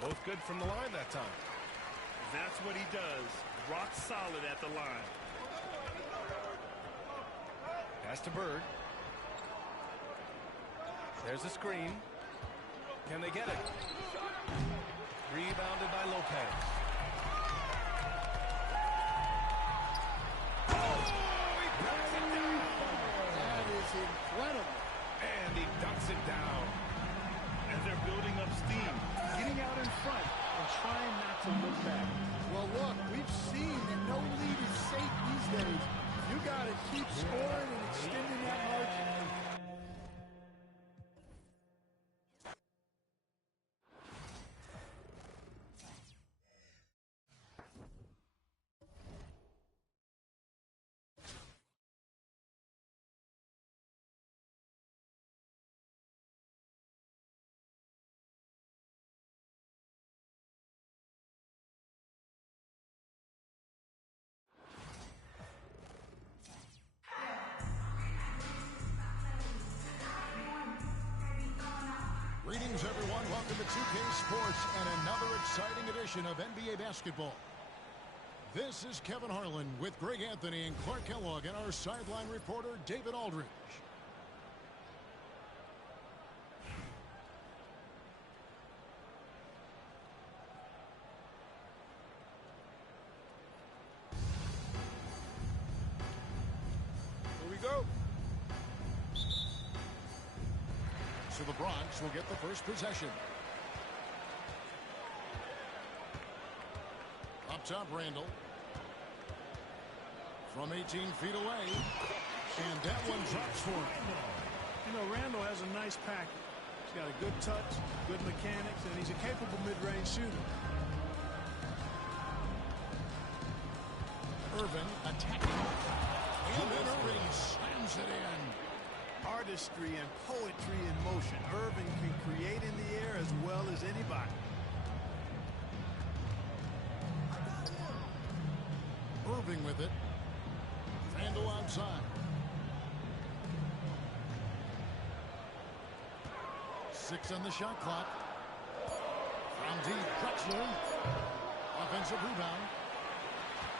Both good from the line that time. That's what he does. Rock solid at the line. Pass to Bird. There's a screen. Can they get it? Rebounded by Lopez. Oh, he puts it down. That is incredible. And he dunks it down. And they're building up steam, getting out in front and trying not to look back. Well, look, we've seen that no lead is safe these days. You got to keep scoring and extending that margin. Greetings, everyone. Welcome to 2K Sports and another exciting edition of NBA basketball. This is Kevin Harlan with Greg Anthony and Clark Kellogg and our sideline reporter, David Aldridge. Here we go. So the Bronx will get the first possession. Up top, Randall. From 18 feet away. And that one drops for him. You know, Randall has a nice package. He's got a good touch, good mechanics, and he's a capable mid-range shooter. Irvin attacking. And then Irving slams it in. Artistry and poetry in motion. Irving can create in the air as well as anybody. Irving with it. Randall outside. 6 on the shot clock. From deep, Drexler. Offensive rebound.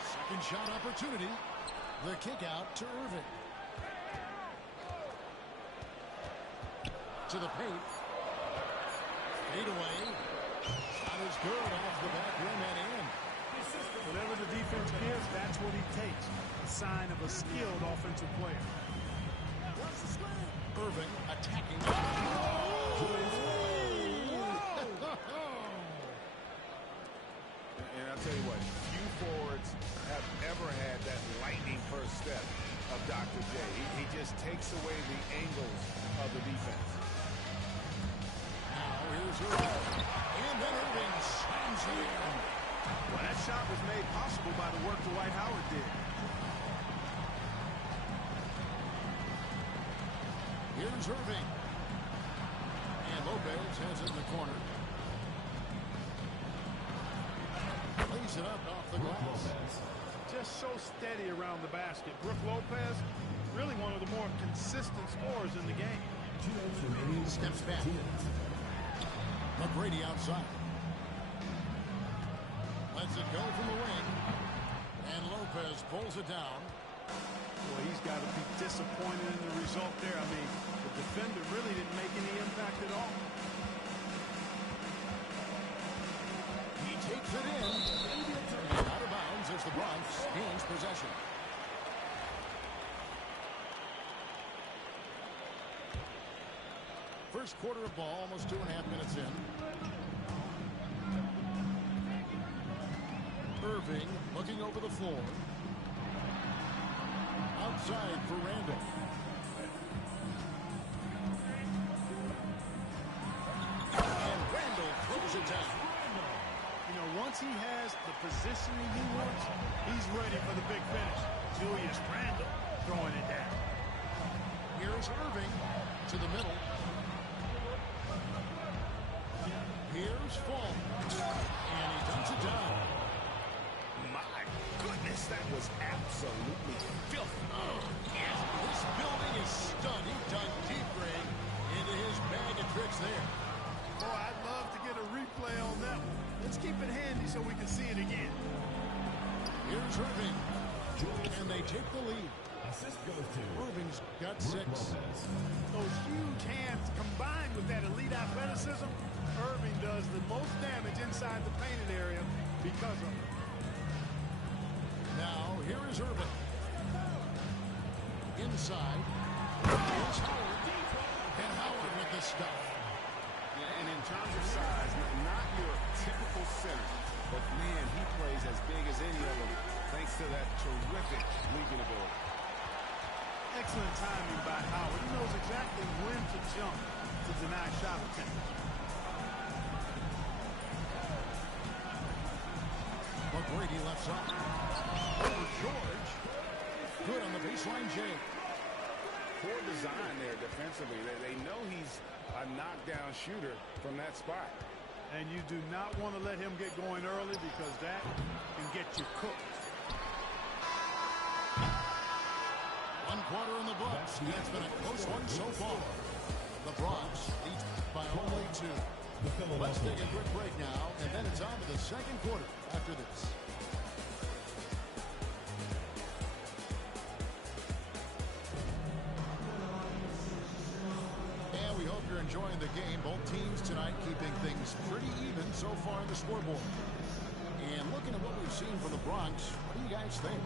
Second shot opportunity. The kick out to Irving. To the paint. Fade away. Shot is good off the back rim and in. Whatever the defense gives, that's what he takes. A sign of a skilled offensive player. Irving attacking. And I'll tell you what, few forwards have ever had that lightning first step of Dr. J. He just takes away the angles of the defense. Now here's Irving. And then Irving slams it in. Well, that shot was made possible by the work Dwight Howard did. Here's Irving. And Lopez has it in the corner. Lays it up off the glass. Just so steady around the basket. Brook Lopez, really one of the more consistent scorers in the game. Steps back. McGrady outside. Lets it go from the wing. And Lopez pulls it down. Well, he's got to be disappointed in the result there. I mean, the defender really didn't make any impact at all. He takes it in. And out of bounds as the Bronx gains possession. First quarter of ball, almost 2.5 minutes in. Irving looking over the floor. Outside for Randall. And Randall throws it down. You know, once he has the positioning he wants, he's ready for the big finish. Julius Randle throwing it down. Here's Irving to the middle. Here's Fall. And he dumps it down. My goodness, that was absolutely filthy. This building is stunned. He dug deep, Greg, into his bag of tricks there. Boy, I'd love to get a It's Irving. And they take the lead. Assist goes to Irving's got 6. Those huge hands combined with that elite athleticism, Irving does the most damage inside the painted area because of it. Now, here is Irving. Inside. Here's Howard. And Howard with the stuff. Yeah, and in terms of size, not your typical center, but man, he plays as big as any of them thanks to that terrific leaping ability. Excellent timing by Howard. He knows exactly when to jump to deny shot attempt. McGrady left side. Over George. Good on the baseline, Jay. Poor design there defensively. They know he's a knockdown shooter from that spot. And you do not want to let him get going early because that can get you cooked. 1 quarter in the books. It's been a close one so far. The Bronx lead by only 2. Let's take a quick break now, and then it's on to the second quarter after this. And we hope you're enjoying the game. Both teams tonight keeping things pretty even so far on the scoreboard. And looking at what we've seen from the Bronx, what do you guys think?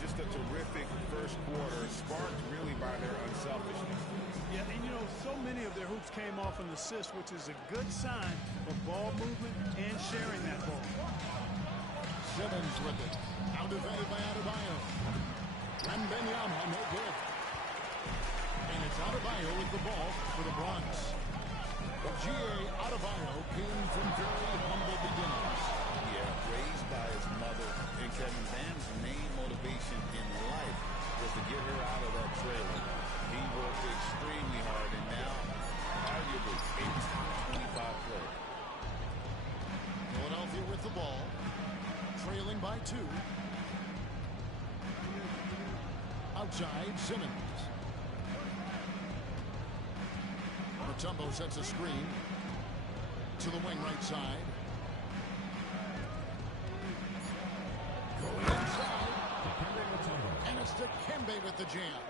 Just a terrific first quarter, sparked really by their unselfishness. Yeah, and you know, so many of their hoops came off an assist, which is a good sign for ball movement and sharing that ball. Simmons with it. Out defended by Adebayo. Wembanyama, no good. And it's Adebayo with the ball for the Bronx. G.A. Adebayo came from very humble beginnings. Yeah, raised by his mother. And Kevin Van's main motivation in life was to get her out of that trailer. He worked extremely hard, and now, arguably, a top 25 player. Philadelphia with the ball. Trailing by 2. Outside, Simmons. Mutombo sets a screen to the wing right side. Going inside. And it's Dikembe with the jam.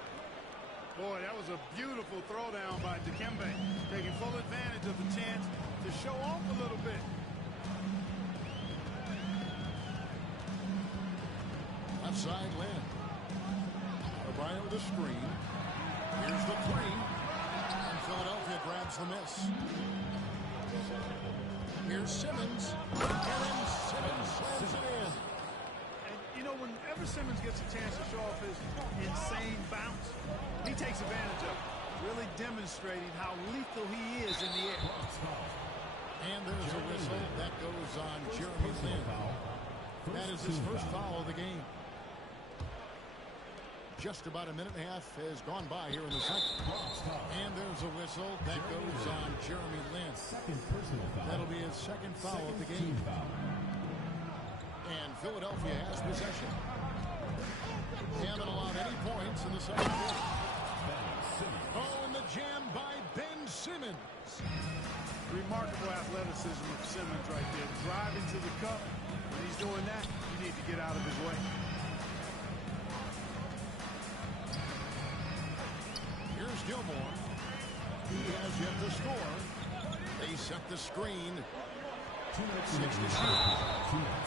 Boy, that was a beautiful throwdown by Dikembe, taking full advantage of the chance to show off a little bit. Left side, Lynn. Adebayo with the screen. Here's the 3. And Philadelphia grabs the miss. Here's Simmons. And then Simmons slams it in. And, you know, whenever Simmons gets a chance to show off his insane bounce, he takes advantage of it, really demonstrating how lethal he is in the air. And there's a whistle. That goes on Jeremy Lin. That is his first foul of the game. Just about a minute and a half has gone by here in the second. And there's a whistle. That goes on Jeremy Lin. That'll be his second foul of the game. And Philadelphia has possession. They haven't allowed any points in the second quarter. Oh, and the jam by Ben Simmons. Remarkable athleticism of Simmons right there. Driving to the cup. When he's doing that, you need to get out of his way. Here's Gilmore. He has yet to score. They set the screen. 2 minutes 6 to shoot.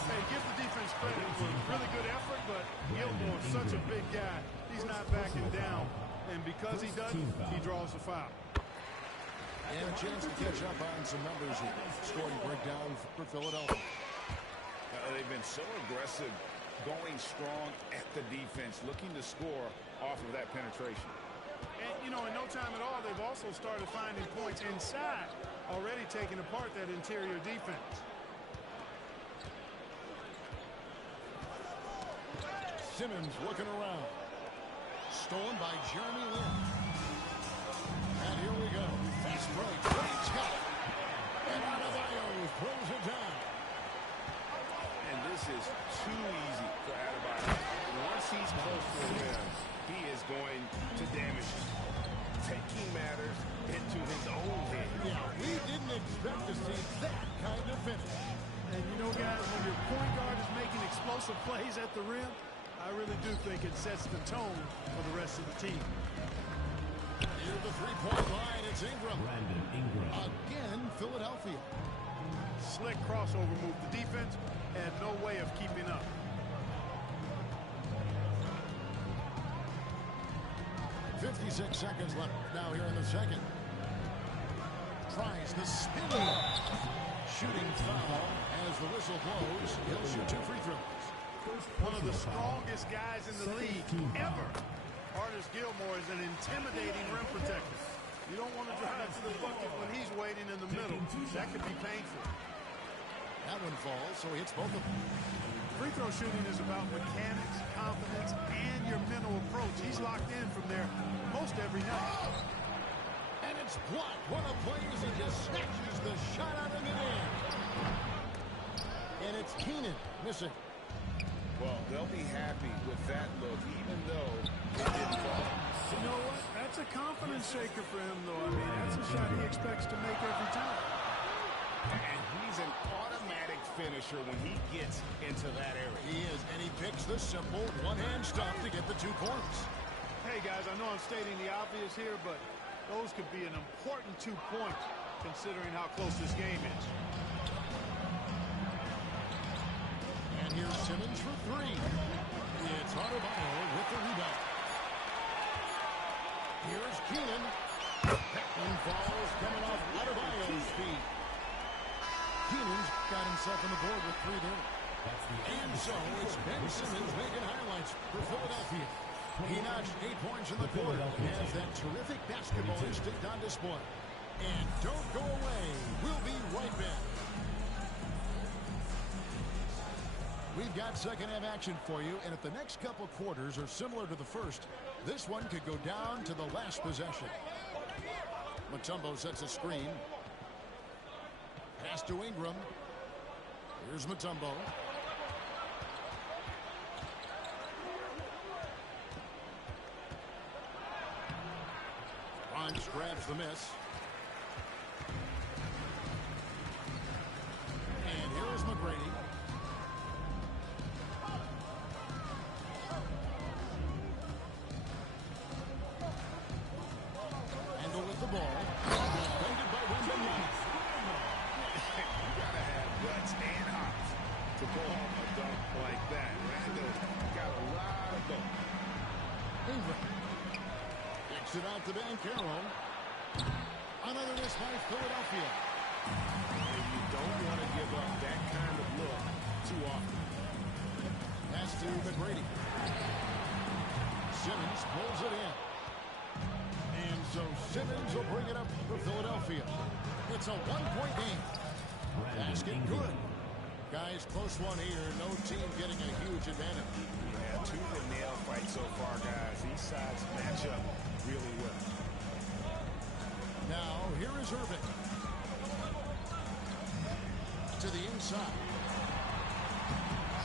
Hey, give the defense credit for really good effort, but Gilmore, such a big guy. He's not backing down. And because he doesn't, he draws the foul. And a chance to catch up on some numbers here. Scoring breakdown for Philadelphia. They've been so aggressive, going strong at the defense, looking to score off of that penetration. And, you know, in no time at all, they've also started finding points inside, already taking apart that interior defense. Simmons looking around. Stolen by Jeremy Lin. And here we go. Fast break. Great shot. And Adebayo throws it down. And this is too easy for Adebayo. Once he's close to the rim, he is going to damage him. Taking matters into his own hands. Yeah, we didn't expect to see that kind of finish. And you know, guys, when your point guard is making explosive plays at the rim, I really do think it sets the tone for the rest of the team. Near the three-point line, it's Ingram. Brandon Ingram. Again, Philadelphia. Slick crossover move. The defense had no way of keeping up. .56 seconds left now here in the second. Tries the spinning. Shooting foul as the whistle blows. He'll shoot 2 free throws. One of the strongest guys in the league ever. Artis Gilmore is an intimidating rim protector. You don't want to drive to the bucket when he's waiting in the middle. That could be painful. That one falls, so he hits both of them. Free throw shooting is about mechanics, confidence, and your mental approach. He's locked in from there most every night. And it's blocked. One of plays, he just snatches the shot out of midair. And it's Keenan missing. Well, they'll be happy with that look, even though it didn't fall. You know what? That's a confidence shaker for him, though. I mean, that's a shot he expects to make every time. And he's an automatic finisher when he gets into that area. He is, and he picks the simple one-hand stuff to get the 2 points. Hey, guys, I know I'm stating the obvious here, but those could be an important 2 points considering how close this game is. And here's Simmons for 3. It's Adebayo with the rebound. Here's Keenan. That one falls coming off Adebayo's feet. Keenan's got himself on the board with 3 there. And so it's Ben Simmons making highlights for Philadelphia. He notched 8 points in the quarter and has that terrific basketball instinct on display. And don't go away. We'll be right back. We've got second half action for you, and if the next couple quarters are similar to the first, this one could go down to the last possession. Mutombo sets a screen. Pass to Ingram. Here's Mutombo. Bronx grabs the miss. And here is McGrady. Handle with the ball. Defended by Wembenyama. You gotta have guts and hops to pull off a dunk like that. Randall's got a lot of dunk. Ingram. Kicks it out to Banchero. Another miss by Philadelphia. You don't want to give up that kind of look too often. Pass to McGrady. Simmons pulls it in. And so Simmons will bring it up for Philadelphia. It's a 1-point game. Basket good. Guys, close one here. No team getting a huge advantage. Yeah, tooth and nail fight so far, guys. These sides match up really well. Now, here is Irving. To the inside.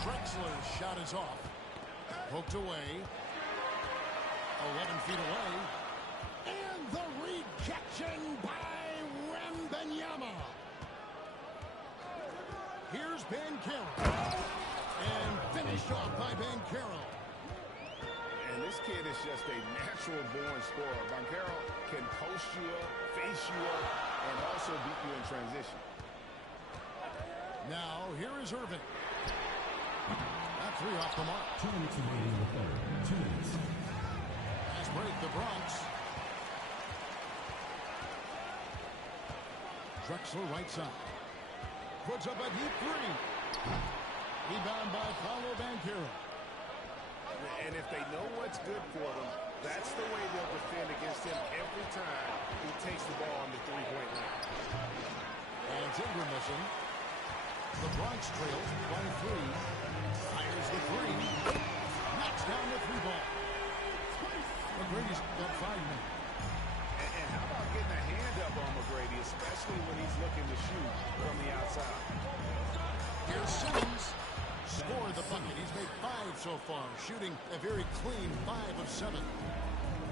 Drexler's shot is off. Poked away. 11 feet away. And the rejection by Wembenyama. Here's Banchero. And finished off by Banchero. And this kid is just a natural-born scorer. Banchero can post you up, face you up, and also beat you in transition. Now, here is Irving. That 3 off the mark. 2 minutes remaining in the third. 2 minutes. Has break the Bronx. Drexler right side. Puts up a deep 3. Rebound by Paolo Banchero. And if they know what's good for them, that's the way they'll defend against him every time he takes the ball on the 3-point line. And it's Ingram missing. The Bronx trails by 3. Fires the 3. Knocks down the 3 ball. McGrady's got 5 minutes. And how about getting a hand up on McGrady, especially when he's looking to shoot from the outside? Here's Simmons. Scored the bucket. He's made 5 so far, shooting a very clean 5 of 7.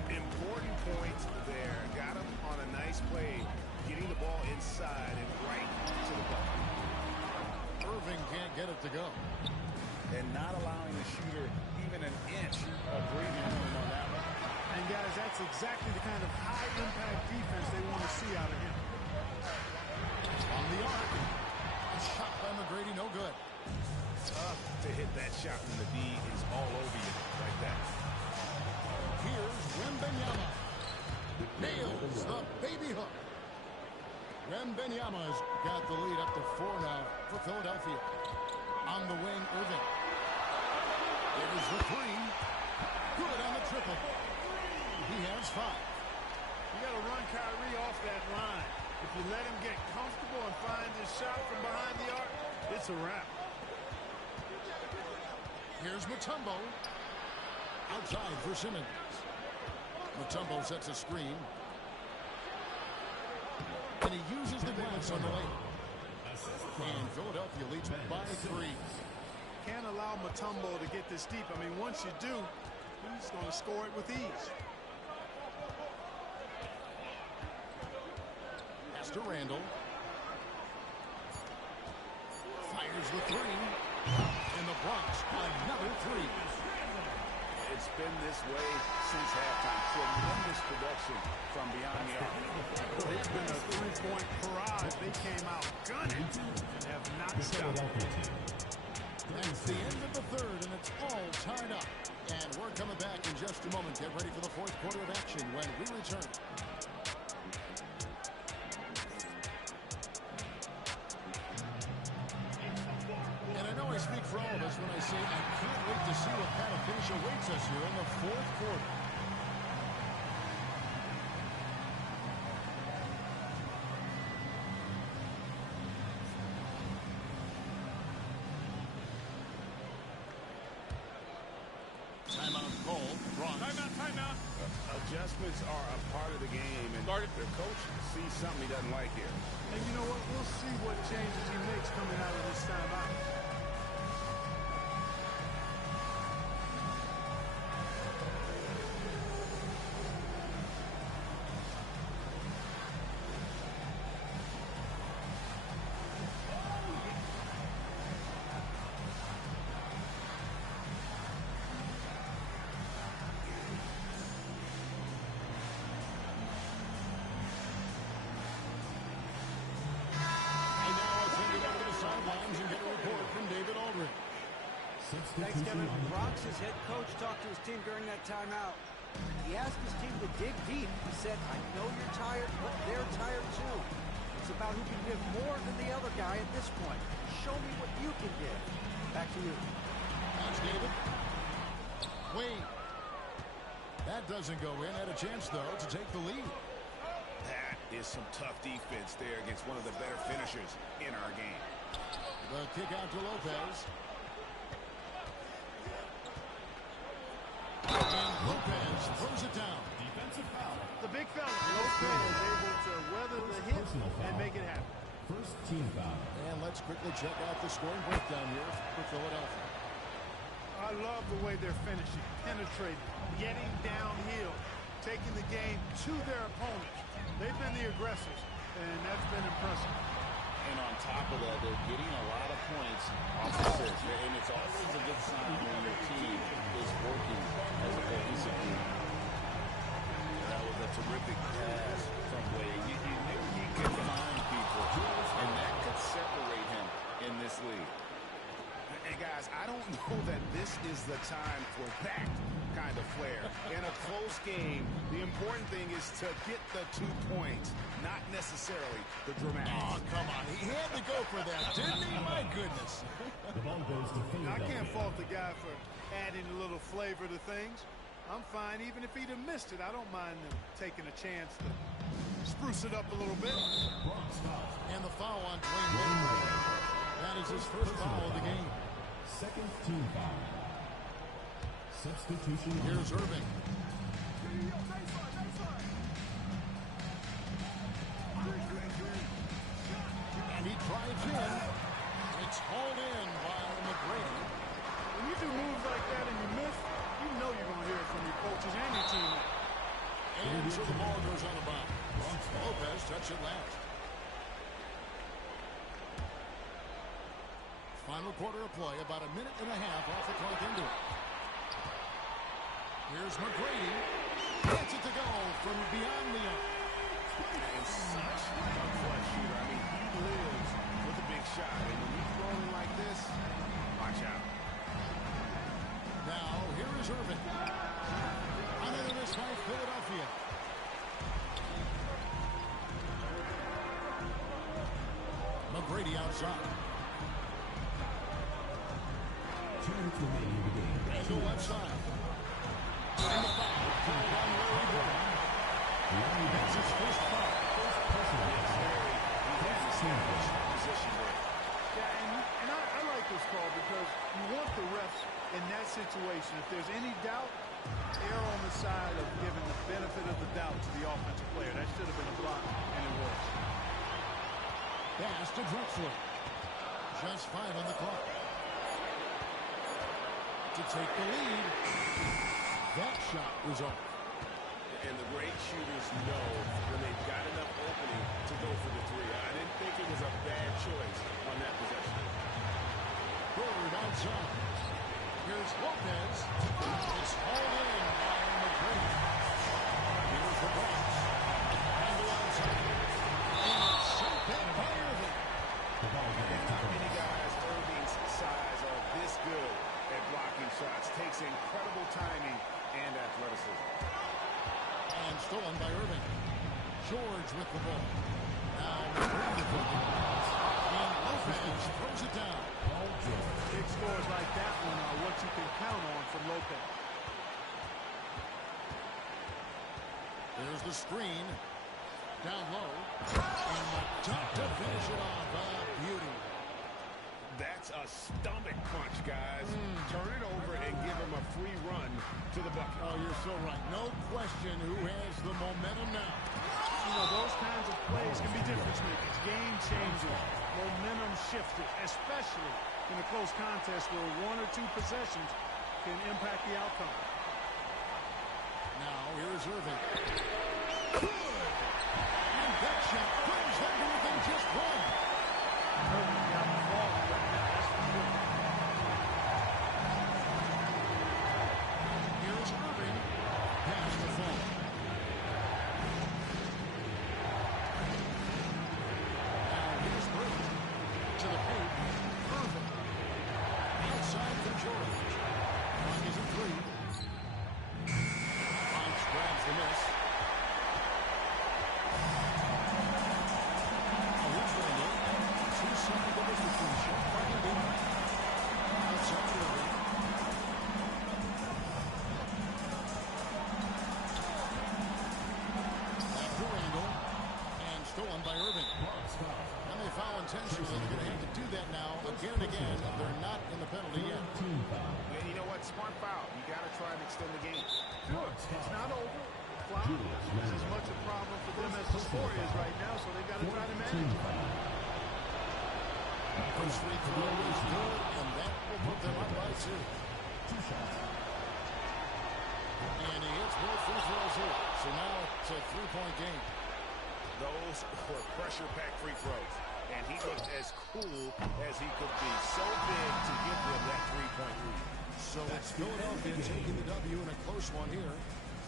Important point there. Got him on a nice play, getting the ball inside and right to the bucket. left to go. And not allowing the shooter even an inch of breathing room on that one. And, guys, that's exactly the kind of high-impact defense they want to see out of him. On the arc. A shot by McGrady, no good. Tough to hit that shot when the D is all over you like that. Here's Wembanyama. Nails the baby hook. Wembanyama's got the lead up to 4 now for Philadelphia. On the wing, Irving. It is the 3. Good on the triple. He has 5. You got to run Kyrie off that line. If you let him get comfortable and find his shot from behind the arc, it's a wrap. Here's Mutombo. Outside for Simmons. Mutombo sets a screen. And he uses the glass on the lane. And Philadelphia leads by 3. Can't allow Mutombo to get this deep. I mean, once you do, he's going to score it with ease. Pass to Randall. Fires the 3. In the Bronx, another 3. It's been this way since halftime. Tremendous production from beyond the arc. It's been a 3-point barrage. They came out gunning and have not stopped. That's the end of the third, and it's all tied up. And we're coming back in just a moment. Get ready for the fourth quarter of action when we return. And I know I speak for all of us when I say I can't wait to see what kind of finish awaits us here in the fourth quarter. Timeout call. Bronx. Timeout. Adjustments are a part of the game, and their coach sees something he doesn't like here. And you know what? We'll see what changes he makes coming out of this timeout. Thanks, Kevin. Bronx's head coach talked to his team during that timeout. He asked his team to dig deep. He said, I know you're tired, but they're tired too. It's about who can give more than the other guy at this point. Show me what you can give. Back to you. That's David. Wade. That doesn't go in. Had a chance, though, to take the lead. That is some tough defense there against one of the better finishers in our game. The kick out to Lopez. And Lopez throws it down. Defensive foul. The big fella, Lopez, is able to weather the hit and make it happen. First team foul. And let's quickly check out the scoring breakdown here for Philadelphia. I love the way they're finishing, penetrating, getting downhill, taking the game to their opponents. They've been the aggressors, and that's been impressive. And on top of that, they're getting a lot of points off assists. And it's always a good sign when your team is working as a cohesive group. That was a terrific pass from Wade. You knew he could find people, and that could separate him in this league. And guys, I don't know that this is the time for that kind of flair. In a close game, the important thing is to get the 2 points, not necessarily the dramatic. Oh, come on. He had to go for that, didn't he? My goodness. The ball goes to I Philadelphia. can't fault the guy for adding a little flavor to things. I'm fine. Even if he'd have missed it, I don't mind them taking a chance to spruce it up a little bit. Bronx foul. And the foul on Dwayne Wade. That is his first foul of the game. Second team foul. Substitution. Here's Irving. And he drives in. It's hauled in by McGrady. When you do moves like that and you miss, you know you're going to hear it from your coaches and your team. And so the ball goes on the bounce. Lopez touched it last. Final quarter of play, about a minute and a half off the clock into it. Here's McGrady. Gets it to go from beyond the arc. And such a clutch shooter. I mean, he lives with a big shot. And when he's rolling like this, watch out. Now, here is Irving. Another miss by Philadelphia. McGrady outside. 2 minutes remaining in the game. Randall left side. And the foul called on Larry Bird. That's his first foul. Position there. Yeah, and I like this call because you want the refs in that situation. If there's any doubt, err on the side of giving the benefit of the doubt to the offensive player. That should have been a block, and it was. Pass to Drexler. Just 5 on the clock. To take the lead. That shot was off. And the great shooters know when they've got enough opening to go for the three. I didn't think it was a bad choice on that possession. Bird outside. Here's Lopez. It's hauled in by McGrady. Here's the box. Randall outside. And it's sent in by Irving. And not many guys Irving's size are this good at blocking shots. Takes incredible timing and athleticism. And stolen by Irving. George with the ball. Now McGrady with it. And Lopez throws it down. Big scores like that one are what you can count on from Lopez. There's the screen. Down low. And the top to finish it off. Beauty. That's a stomach punch, guys. Turn it over and give him a free run to the bucket. Oh, you're so right. No question who has the momentum now. You know, those kinds of plays can be difference makers, game changers, momentum shifters, especially in a close contest where 1 or 2 possessions can impact the outcome. Now, here's Irving. Good! And that shot brings them to within just 1. Irving got the ball right now, that's for sure. Here's Irving. Pass the phone. Now, here's Brady. To the paint. Irving. Outside for George. Clock is at 3. Fox grabs the miss. Here's Randall. 2 seconds of distribution. Outside Irving. Back to Randall. And stolen by Irving. And they foul intentionally. They're going to have to do that now again and again. They're not in the penalty yet. And you know what? Smart foul. You got to try and extend the game. Sure, it's not over. Clock is as much a problem for them as the score is right now, so they've got to try to manage it. First free throw is good, and that will put them up by 2. And he hits both free throws here. So now it's a 3-point game. Those were pressure-packed free throws. And he looked as cool as he could be. So big to give them that 3-point lead. So it's Philadelphia taking the W in a close one here.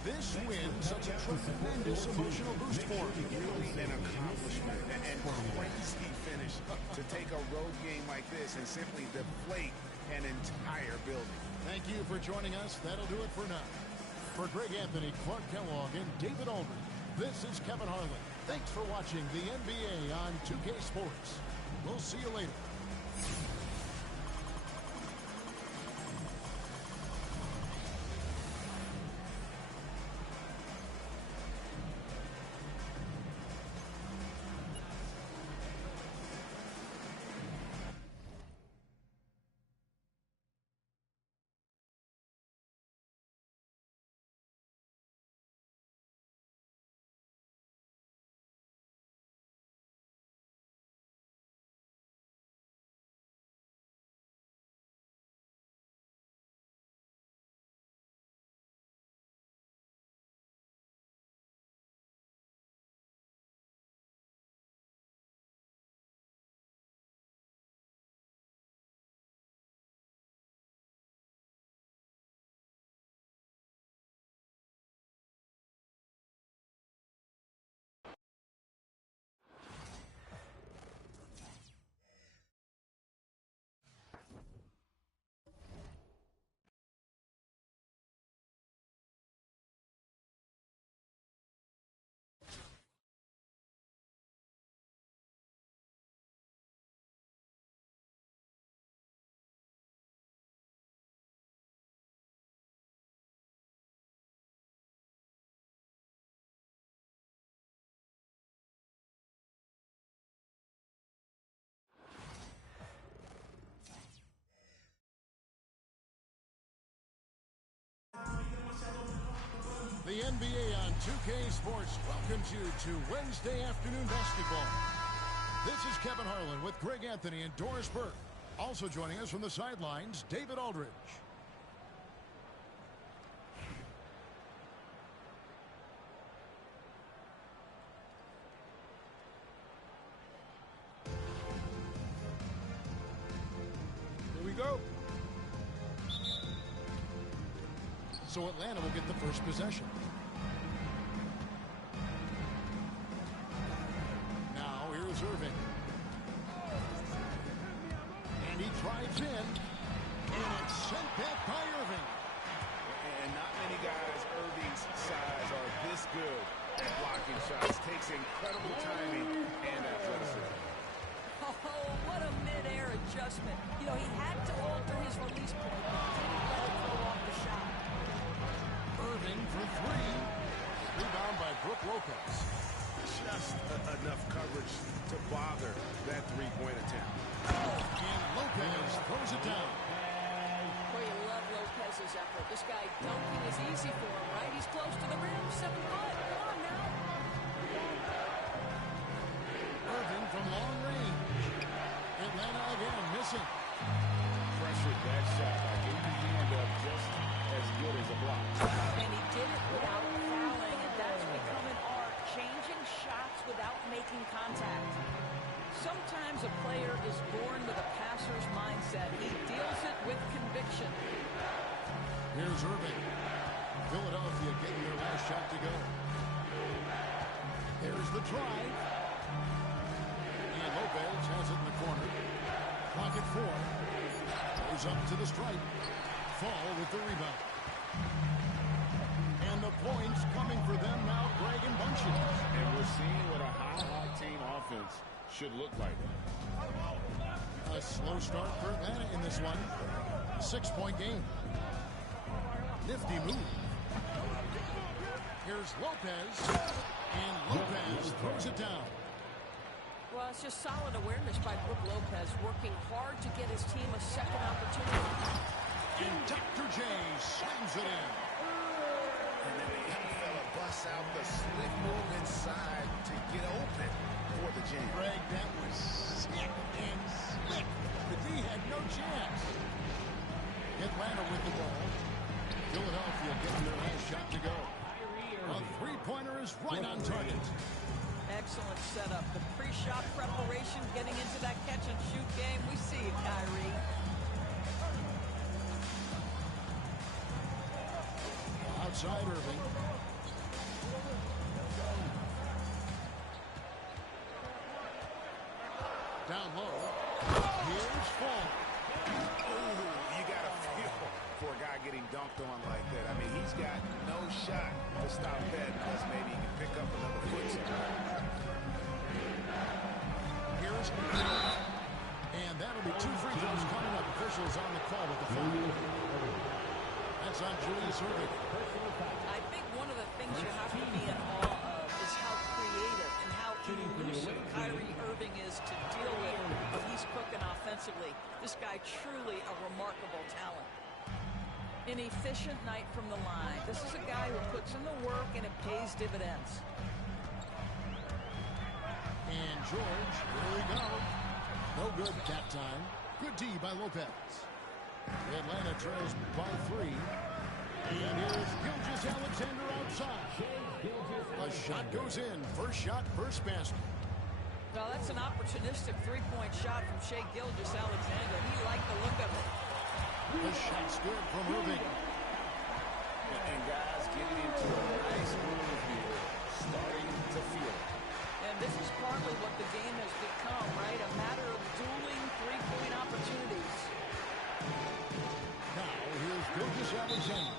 This win, such a tremendous emotional boost for him. Really an accomplishment and crazy finish to take a road game like this and simply deflate an entire building. Thank you for joining us. That'll do it for now. For Greg Anthony, Clark Kellogg, and David Aldridge, this is Kevin Harlan. Thanks for watching the NBA on 2K Sports. We'll see you later. NBA on 2K Sports welcomes you to Wednesday afternoon basketball. This is Kevin Harlan with Greg Anthony and Doris Burke. Also joining us from the sidelines, David Aldridge. Here we go. So Atlanta will get the first possession. Now here's Irving. And he drives in. And it's sent back by Irving. And not many guys Irving's size are this good at blocking shots. Takes incredible timing and athleticism. Oh, what a mid-air adjustment. You know, he had to alter his release point. Didn't let him throw off the shot. Irving for three. Rebound by Brook Lopez. Just enough coverage to bother that three-point attempt. And Lopez throws it down. Boy, you love Lopez's effort. This guy dunking is easy for him, right? He's close to the rim. 7 foot. Come on now. Irving from long range. Atlanta again missing. Pressured that shot by getting the hand up just as good as a block. And he did it without fouling, and that's become an art, changing shots without making contact. Sometimes a player is born with a passer's mindset. He deals it with conviction. Here's Irving. Philadelphia getting their last shot to go. There's the drive. And Lopez has it in the corner. Clock at 4. Goes up to the stripe. Fall with the rebound. And the points coming for them now, Greg and Bunches. And we're seeing what a high-octane offense should look like. A slow start for Atlanta in this one. 6-point game. Nifty move. Here's Lopez. And Lopez throws it down. Well, it's just solid awareness by Brook Lopez, working hard to get his team a second opportunity. And Dr. J slams it in. And then the young fella busts out the slick move inside to get open for the jam. Greg, that was sick and slick. The D had no chance. Atlanta with the ball. Philadelphia getting their last shot to go. A three-pointer is right on target. Excellent setup. The pre-shot preparation, getting into that catch-and-shoot game. We see it, Kyrie. Outside Irving. Down low. Here's Fall. Ooh, you got to feel for a guy getting dunked on like that. I mean, he's got no shot to stop that because maybe he can pick up another foot. Here's and that'll be 2 free throws coming up. Officials on the call with the foul. That's on Julius Irving. I think one of the things you have to be in awe of is how creative and how elusive Kyrie Irving is to deal with when he's cooking offensively. This guy truly a remarkable talent. An efficient night from the line. This is a guy who puts in the work and it pays dividends. And George, here we go. No good that time. Good D by Lopez. Atlanta trails by 3. And here's Gilgeous-Alexander outside. A shot goes in. First shot, first basket. Well, that's an opportunistic three-point shot from Shai Gilgeous-Alexander. He liked the look of it. The shot's good from Irving. And guys getting into a nice groove here, starting to feel it. And this is partly what the game has become, right? A matter of dueling three-point opportunities. Now, here's Gilgeous-Alexander.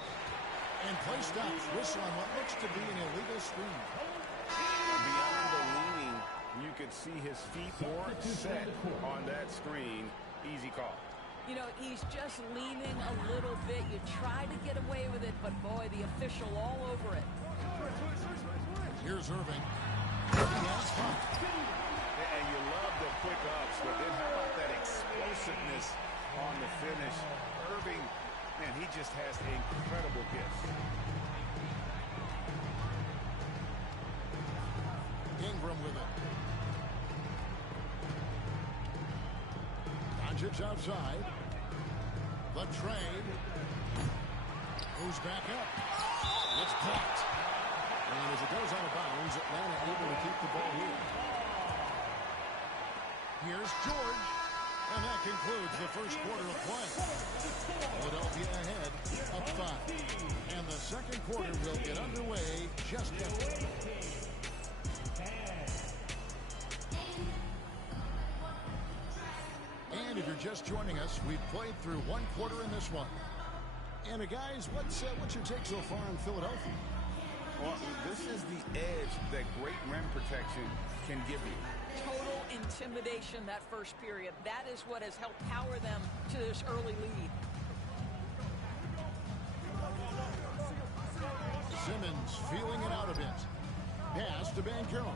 And play stops. Whistle on what looks to be an illegal screen. Beyond the leaning, you could see his feet more set on that screen. Easy call. You know, he's just leaning a little bit. You try to get away with it, but boy, the official all over it. Here's Irving. And you love the quick ups, but then how about that explosiveness on the finish? Irving, man, he just has incredible gifts. Ingram with it. Doncic outside. The trade. Goes back up. It's blocked. And as it goes out of bounds, Atlanta able to keep the ball here. Here's George. And that concludes the first quarter of play. Philadelphia ahead, up 5. And the second quarter will get underway just after. And if you're just joining us, we've played through one quarter in this one. And guys, what's your take so far on Philadelphia? Well, this is the edge that great rim protection can give you. Total intimidation that first period. That is what has helped power them to this early lead. Simmons feeling it out a bit. Pass to Banchero.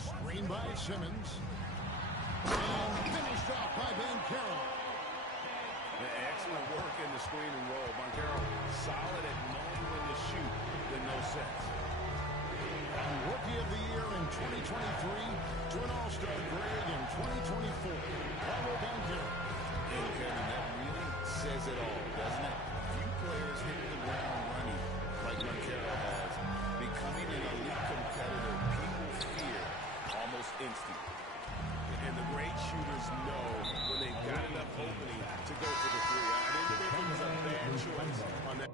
Screen by Simmons. And finished off by Banchero. Excellent work in the screen and roll. Banchero solid at knowing when to shoot with no sense. And Rookie of the Year in 2023 to an All-Star grade in 2024. Paulo Banchero. And Kevin, that really says it all, doesn't it? Few players hit the ground running like Banchero has. Becoming an elite competitor, people fear almost instant. And the great shooters know when they've got enough opening to go for the three. I didn't think it was a bad choice on that.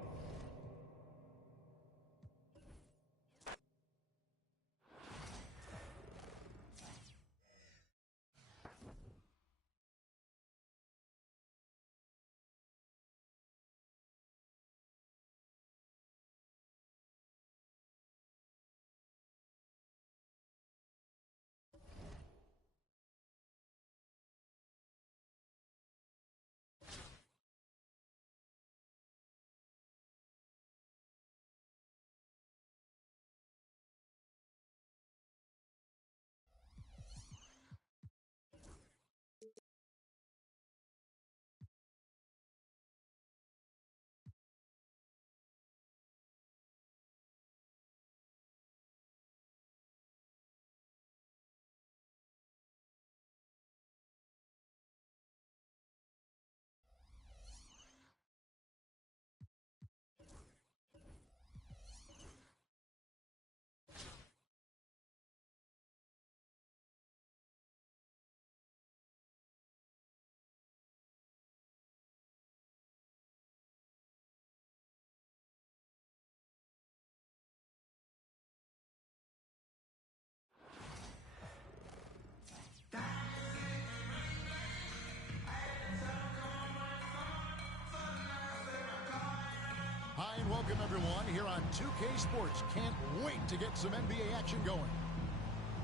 Hi and welcome everyone here on 2K Sports. Can't wait to get some NBA action going.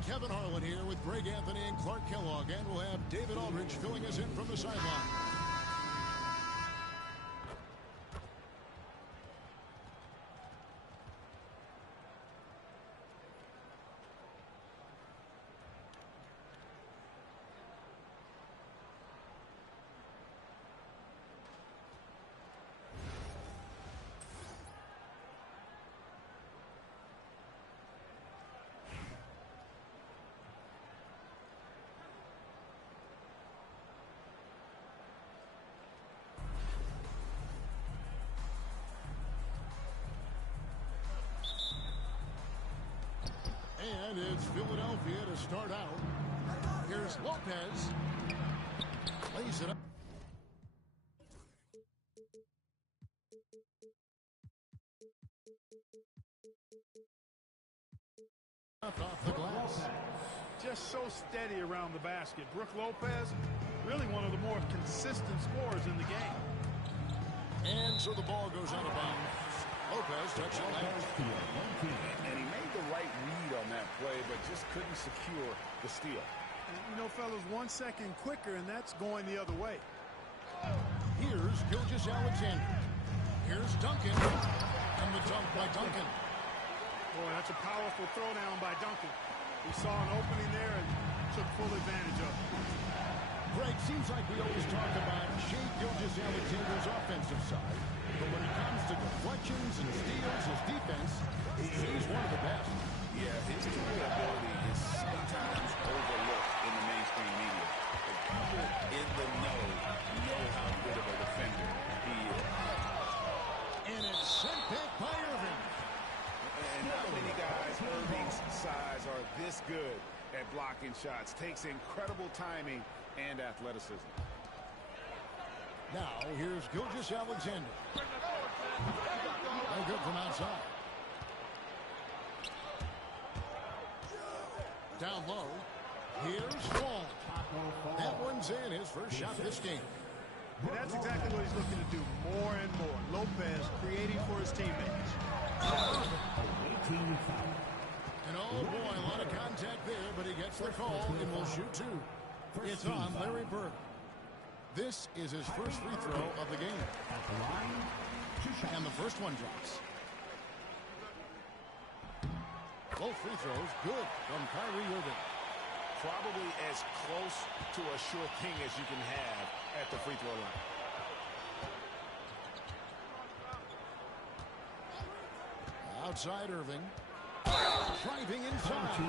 Kevin Harlan here with Greg Anthony and Clark Kellogg, and we'll have David Aldridge filling us in from the sideline. And it's Philadelphia to start out. Here's Lopez. Plays it up. Off the glass. Just so steady around the basket. Brook Lopez, really one of the more consistent scorers in the game. And so the ball goes out of bounds. Lopez touches it left. And he made the right read on that play, but just couldn't secure the steal. And, you know, fellas, 1 second quicker, and that's going the other way. Here's Gilgeous-Alexander. Here's Duncan. And the dunk by Duncan. Boy, that's a powerful throwdown by Duncan. He saw an opening there and took full advantage of it. Greg, seems like we always talk about Shea Gilgeous-Alexander's offensive side, but when it comes to deflections and steals, his defense, he's one of the best. Yeah, his two-way ability is sometimes overlooked in the mainstream media. The people in the know how good of a defender he is. And it's sent back by Irving. And not many guys Irving's size are this good at blocking shots. Takes incredible timing and athleticism. Now, here's Gilgeous-Alexander. No good from outside. Down low. Here's Fall. That one's in, his first shot this game. And that's exactly what he's looking to do more and more. Lopez creating for his teammates. And oh boy, a lot of contact there, but he gets the call and will shoot two. It's on Larry Bird. This is his first free throw of the game. And the first one drops. Both free throws good from Kyrie Irving. Probably as close to a sure thing as you can have at the free throw line. Outside Irving. Driving inside.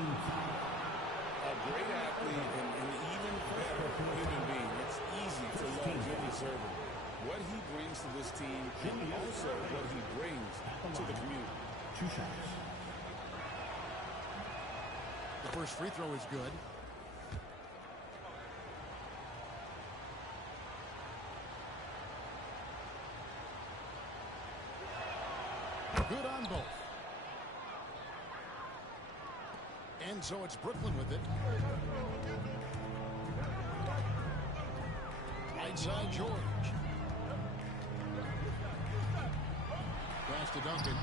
A great athlete and even better human being. It's easy to love Jimmy Server. What he brings to this team and also what he brings to the community. Two shots. The first free throw is good. Good on both. And so it's Brooklyn with it. Right side George. Pass to Duncan.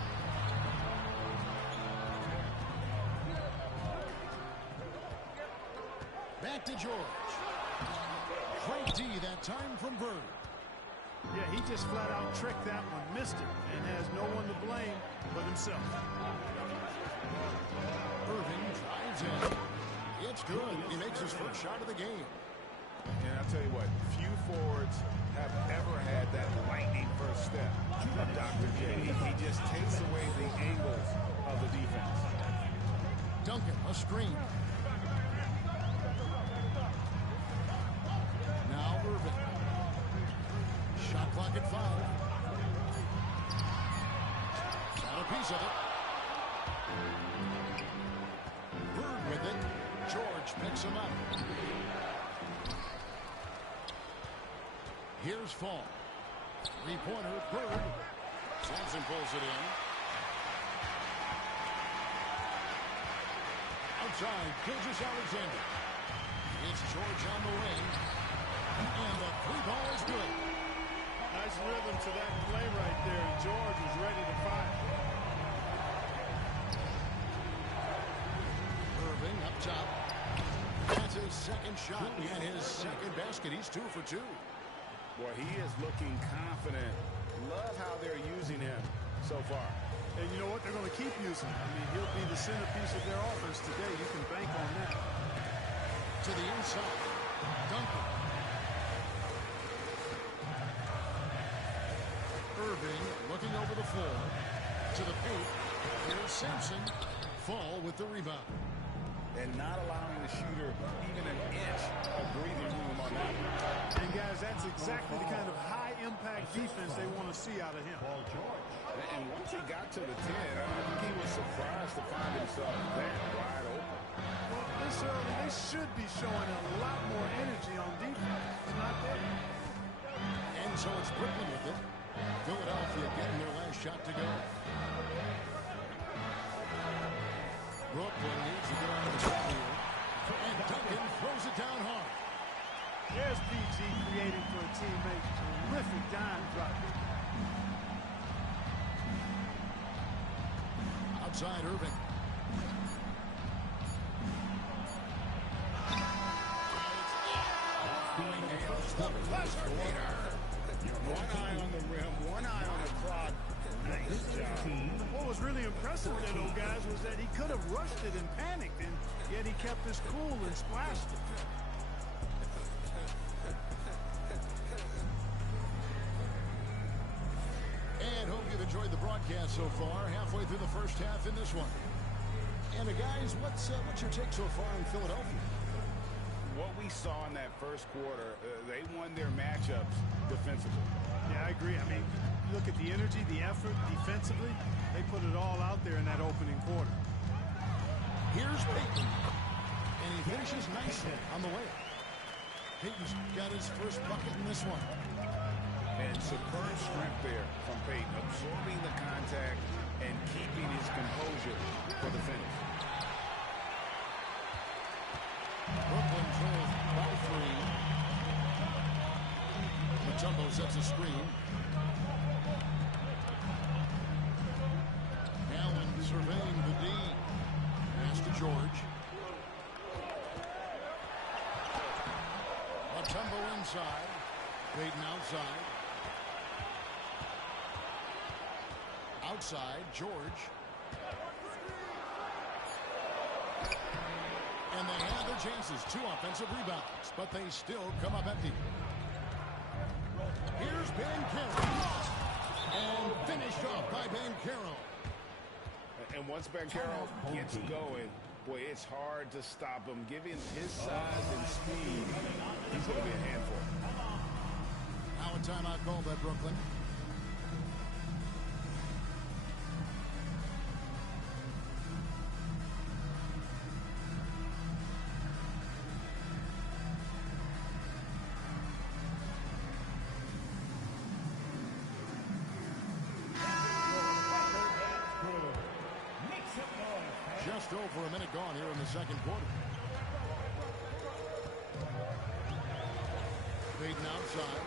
Back to George. Great D that time from Bird. Yeah, he just flat out tricked that one, missed it, and has no one to blame but himself. Irving drives in. It's good. He makes his first shot of the game. And I'll tell you what, few forwards have ever had that lightning first step of Dr. J. He just takes away the angles of the defense. Duncan, a screen. Now Irving. Shot clock at 5. Got a piece of it. Bird with it. George picks him up. Here's Fall. Three-pointer, Bird. Sampson pulls it in. Outside, Gilgeous-Alexander. It's George on the wing. And the three ball is good. Nice rhythm to that play right there. George was ready to fire. Irving up top. That's his second shot and his second basket. He's 2 for 2. Boy, he is looking confident. Love how they're using him so far. And you know what? They're going to keep using him. I mean, he'll be the centerpiece of their offense today. You can bank on that. To the inside. Duncan. Irving looking over the floor. To the paint. Here's Sampson. Fall with the rebound. And not allowing the shooter even an inch of breathing room on that. And guys, that's exactly the kind of high-impact defense they want to see out of him. And once he got to the 10, I think he was surprised to find himself that wide open. Well, this early, they should be showing a lot more energy on defense. It's not there. And so it's Brooklyn with it. Philadelphia getting their last shot to go. Brooklyn needs to get out of the trap here. And Duncan throws it down hard. There's PG creating for a teammate. Terrific dime drop. Outside Irving. One eye on the rim, one eye on the clock. Nice job. What was really impressive there, though, guys, was that he could have rushed it and panicked, and yet he kept his cool and splashed it. enjoyed the broadcast so far. Halfway through the first half in this one. And guys, what's your take so far in Philadelphia? What we saw in that first quarter, they won their matchups defensively. Yeah, I agree. I mean, look at the energy, the effort defensively. They put it all out there in that opening quarter. Here's Peyton. And he finishes nicely on the way. Peyton's got his first bucket in this one. And superb strength there from Peyton, absorbing the contact and keeping his composure for the finish. Brooklyn trails by 3. Mutombo sets a screen. Allen surveying the D. Pass to George. Mutombo inside. Peyton outside. Outside, George. And they have their chances. 2 offensive rebounds, but they still come up empty. Here's Banchero. And finished off by Banchero. And once Banchero gets going, boy, it's hard to stop him. Given his size and speed, he's going to be a handful. Now a timeout called by Brooklyn. Just over a minute gone here in the second quarter. Peyton outside.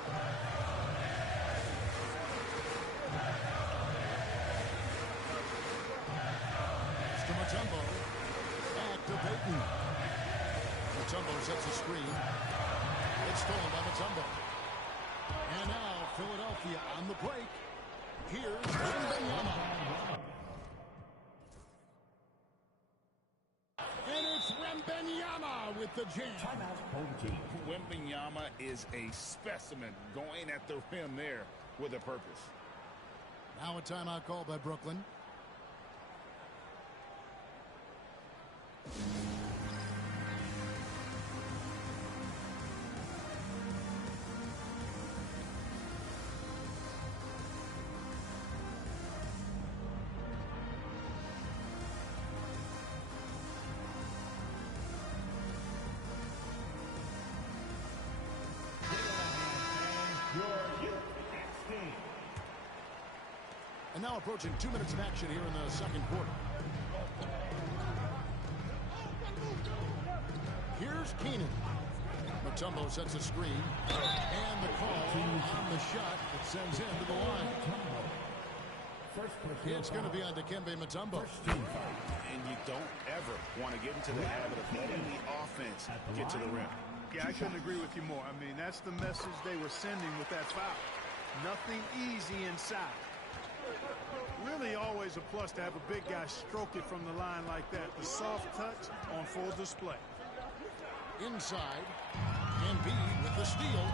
It's to Mutombo. Back to Peyton. Mutombo sets a screen. It's stolen by Mutombo. And now Philadelphia on the break. Here's Wembanyama. And it's Wembanyama with the jam. Wembanyama is a specimen, going at the rim there with a purpose. Now a timeout call by Brooklyn. And now approaching 2 minutes of action here in the second quarter. Here's Keenan. Mutombo sets a screen. And the call on the shot that sends him to the line. It's going to be on Dikembe Mutombo. And you don't ever want to get into the habit of letting the offense get to the rim. Yeah, I couldn't agree with you more. I mean, that's the message they were sending with that foul. Nothing easy inside. Really always a plus to have a big guy stroke it from the line like that. The soft touch on full display. Inside. Embiid with the steal.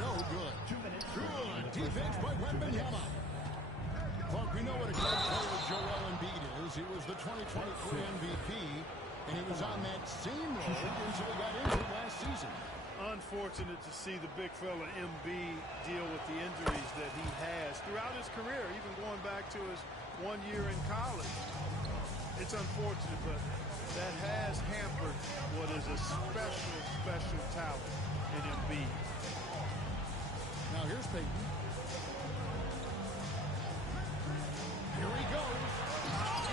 No good. 2 minutes. Good defense by Wembanyama. Clark, we know what a great player Joel Embiid is. He was the 2023 MVP, and he was on that same road until he got injured last season. Unfortunate to see the big fella Embiid deal with the injuries that he has throughout his career, even going back to his 1 year in college. It's unfortunate, but that has hampered what is a special talent in Embiid. Now here's Peyton. Here he goes.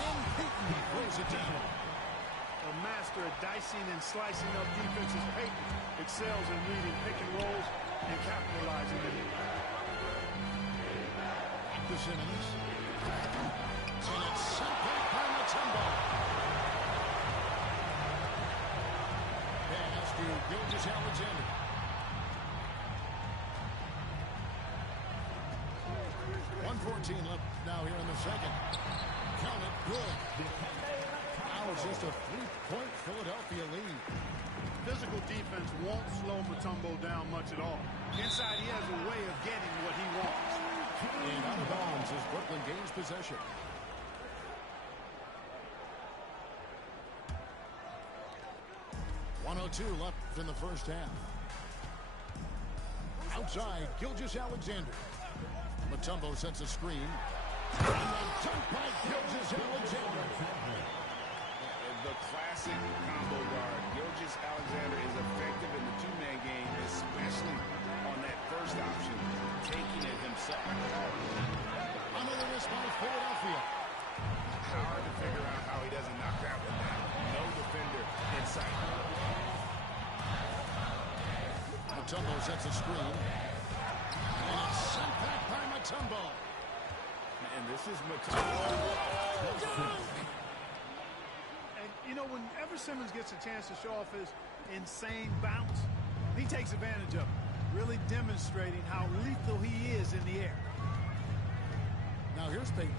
And Peyton throws it down. A master at dicing and slicing up defenses, Peyton excels in reading pick and rolls and capitalizing it. To Simmons. And it's sent back by Mutombo. Pass to Gilgeous-Alexander. .114 left now here in the second. Count it, good. Now it's just a 3-point Philadelphia lead. physical defense won't slow Mutombo down much at all. Inside, he has a way of getting what he wants. And out of bounds as Brooklyn gains possession. .102 left in the first half. Outside, Gilgeous-Alexander. Mutombo sets a screen. And a dunk by Gilgeous-Alexander. The classic combo guard. Gilgeous-Alexander is effective in the two-man game, especially on that first option, taking it himself. Another miss by Philadelphia. Hard to figure out how he doesn't knock that one down. No defender in sight. Mutombo sets a screen. And it's sent back by Mutombo. And this is Mutombo. And, you know, whenever Simmons gets a chance to show off his insane bounce, he takes advantage of it, really demonstrating how lethal he is in the air. Now here's Peyton.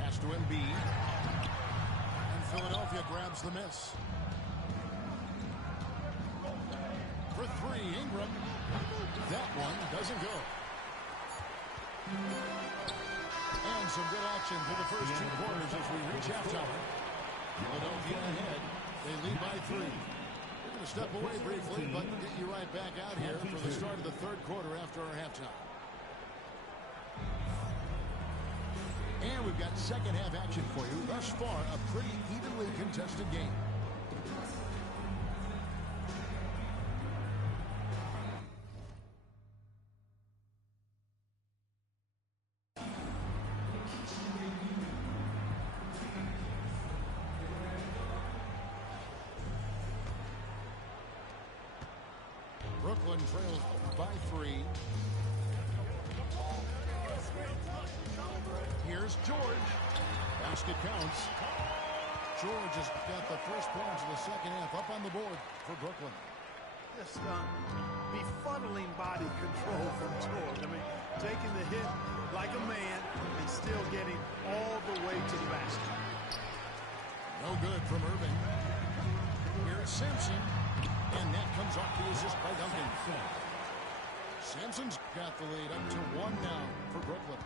Pass to Embiid. And Philadelphia grabs the miss. For three, Ingram. That one doesn't go. And some good action through the first two quarters as we reach halftime. Philadelphia ahead. They lead by 3. We're going to step away briefly, but get you right back out here for the start of the third quarter after our halftime. And we've got second half action for you. Thus far, a pretty evenly contested game. Brooklyn trails by 3. Here's George. Basket counts. George has got the first points of the second half up on the board for Brooklyn. Just befuddling body control from George. I mean, taking the hit like a man and still getting all the way to the basket. No good from Irving. Here's Sampson. And that comes off the assist by Duncan. Sampson's got the lead up to 1 now for Brooklyn.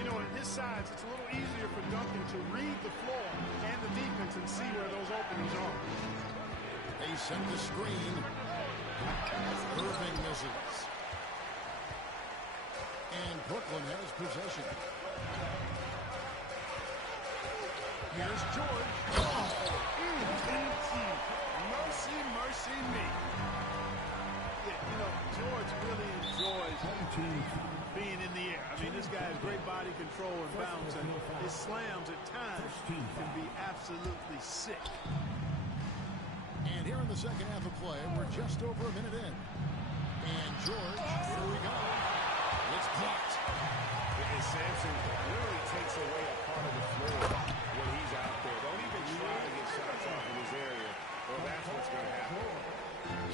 You know, at his size, it's a little easier for Duncan to read the floor and the defense and see where those openings are. They send the screen. Irving misses. And Brooklyn has possession. Here's George. Mercy, mercy me. Yeah, you know, George really enjoys being in the air. I mean, this guy has great body control and bounce, and his slams at times can be absolutely sick. And here in the second half of play, we're just over a minute in. And George, here we go. It's blocked. And Sampson really takes away a part of the floor when he's out there. Don't even try to get shots off in his area, or that's what's going to happen.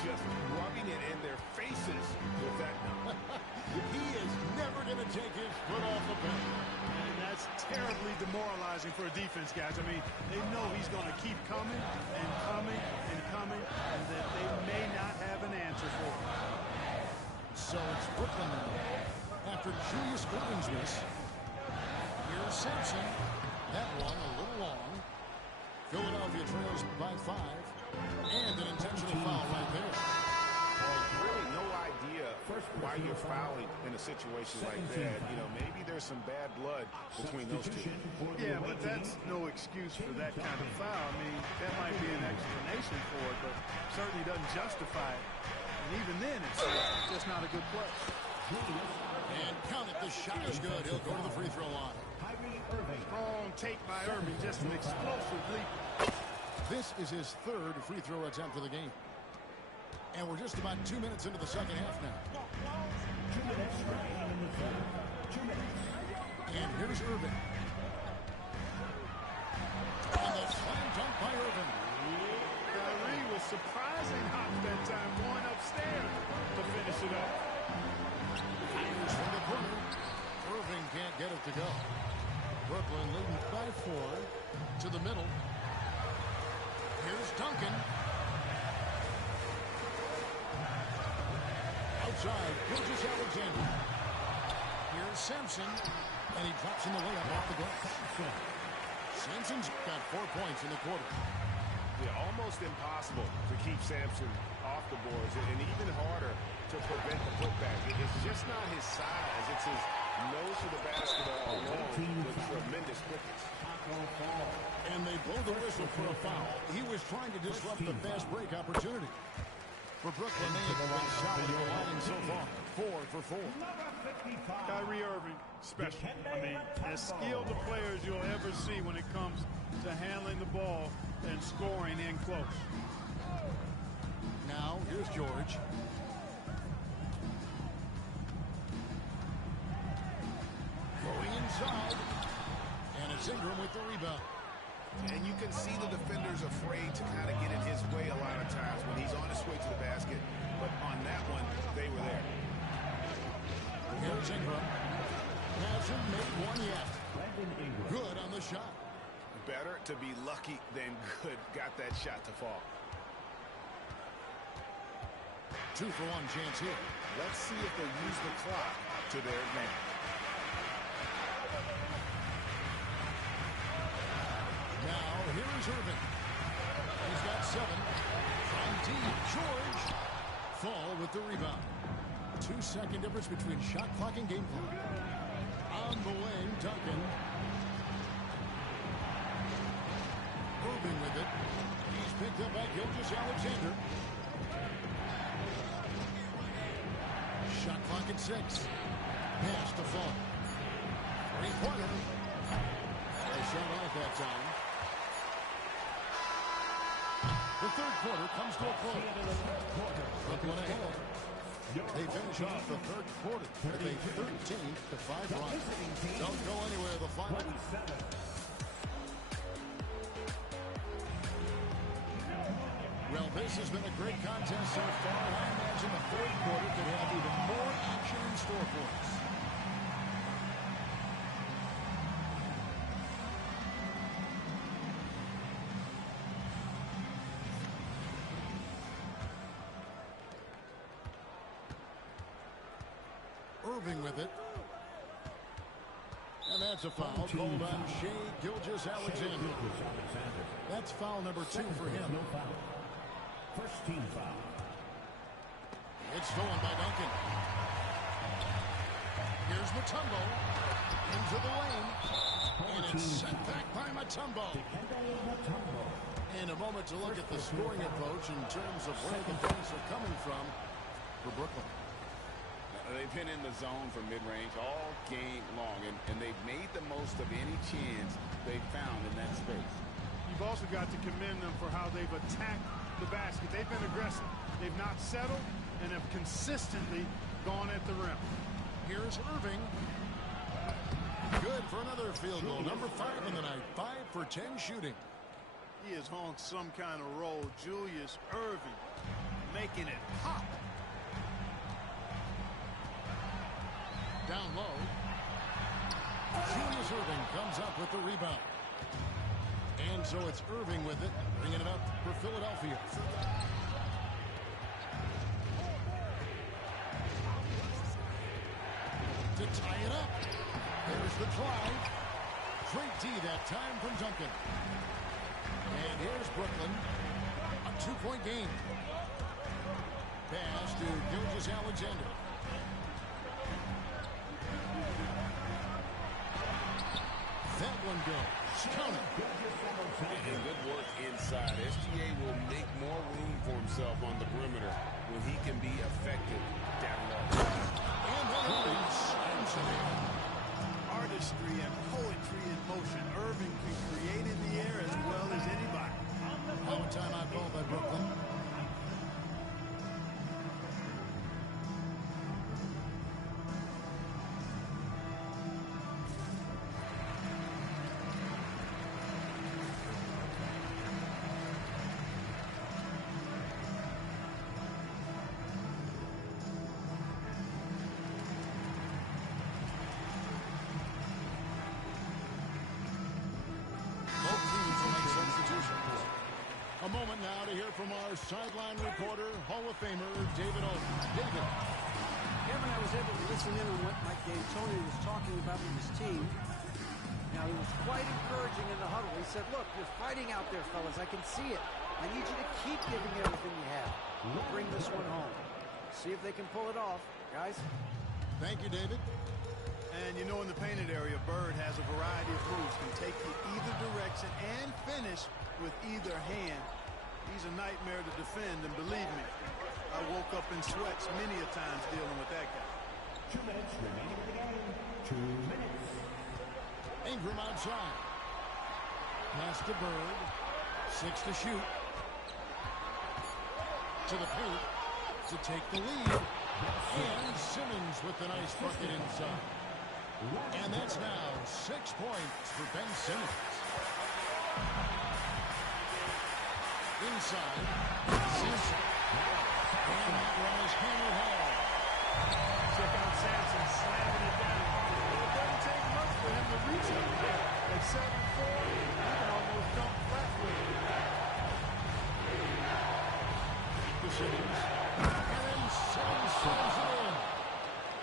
Just rubbing it in their faces with that. He is never going to take his foot off the paint. And that's terribly demoralizing for a defense, guys. I mean, they know he's going to keep coming and coming and coming, and that they may not have an answer for him. So it's Brooklyn now. After Julius Irving's miss, here's Sampson. That one a little long. Philadelphia trails by 5. And an intentional foul right there. Well, really no idea why you're fouling in a situation like that. You know, maybe there's some bad blood between those two. Yeah, but that's no excuse for that kind of foul. I mean, that might be an explanation for it, but certainly doesn't justify it. And even then, it's just not a good play. And count it. The shot is good. He'll go to the free throw line. Strong take by Irving. Just an explosive leap. This is his 3rd free throw attempt of the game. And we're just about 2 minutes into the second half now. 2 minutes remaining in the third. 2 minutes. And here's Irving. And the slam dunk by Irving. Kyrie was surprising hot that time, going upstairs to finish it up. Fires from the corner. Irving can't get it to go. Brooklyn leading by 4 to the middle. Duncan. Outside, Gilgeous-Alexander. Here's Sampson, and he drops in the layup off the glass. Sampson's got 4 points in the quarter. Yeah, almost impossible to keep Sampson off the boards, and even harder to prevent the putback. It's just not his size. It's his nose to the basketball alone with tremendous quickness. And they blow the whistle for a foul. He was trying to disrupt the fast break opportunity. For Brooklyn, they have been solid in the line so far. 4 for 4. Kyrie Irving, special. I mean, as skilled a player as you'll ever see when it comes to handling the ball and scoring in close. Now, here's George. Going inside. And it's Ingram with the rebound. And you can see the defender's afraid to kind of get in his way a lot of times when he's on his way to the basket. But on that one, they were there. Here's Ingram. Hasn't made one yet. Good on the shot. Better to be lucky than good. Got that shot to fall. 2 for 1 chance here. Let's see if they use the clock to their advantage. Now, here is Irving. He's got 7. From deep, George. Fall with the rebound. 2-second difference between shot clock and game clock. On the wing, Duncan. Irving with it. He's picked up by Gilgeous-Alexander. Shot clock at 6. Pass to Fall. 3-pointer. A shot off that time. The third quarter comes to a close. Brooklyn ahead. They finish off the third quarter with a 13-5 run. Don't go anywhere. The final. Well, this has been a great contest so far. I imagine the fourth quarter could have even more action in store for us. Irving with it. And that's a foul called on Shai Gilgeous-Alexander. That's foul number 2 for him. No foul. First team foul. It's stolen by Duncan. Here's Mutombo. Into the lane. And it's sent back by Mutombo. And a moment to look at the scoring approach in terms of where the points are coming from for Brooklyn. They've been in the zone from mid-range all game long, and they've made the most of any chance they found in that space. You've also got to commend them for how they've attacked the basket. They've been aggressive. They've not settled and have consistently gone at the rim. Here's Irving. Good for another field goal. Number 5 in the night. 5 for 10 shooting. He is on some kind of roll. Julius Irving making it pop. Down low. Julius Irving comes up with the rebound. And so it's Irving with it, bringing it up for Philadelphia. To tie it up. There's the drive. Great D that time from Duncan. And here's Brooklyn. A 2-point game. Pass to Gilgeous-Alexander. That one goes. Count it. And good work inside. SGA will make more room for himself on the perimeter when he can be effective down low. And then Irving slams it in. Artistry and poetry in motion. Irving can create in the air as well as anybody. Now a timeout called by Brooklyn. sideline reporter, Hall of Famer David Olson. David. Kevin, I was able to listen in on what Mike D'Antoni was talking about with his team. Now, he was quite encouraging in the huddle. He said, look, you're fighting out there, fellas. I can see it. I need you to keep giving everything you have. We'll bring this one home. See if they can pull it off, guys. Thank you, David. And you know, in the painted area, Bird has a variety of moves. Can take you either direction and finish with either hand. He's a nightmare to defend, and believe me, I woke up in sweats many a times dealing with that guy. 2 minutes remaining in the game. 2 minutes. Ingram outside. Pass to Bird. 6 to shoot. To the paint to take the lead. And Simmons with the nice bucket inside. And that's now 6 points for Ben Simmons. Inside. Simpson. And that one is hammered home. Check out Sampson slamming it down. It doesn't take much for him to reach up there. At 7'4", he can almost dump flat with it. To Simmons. And then Simmons throws it in.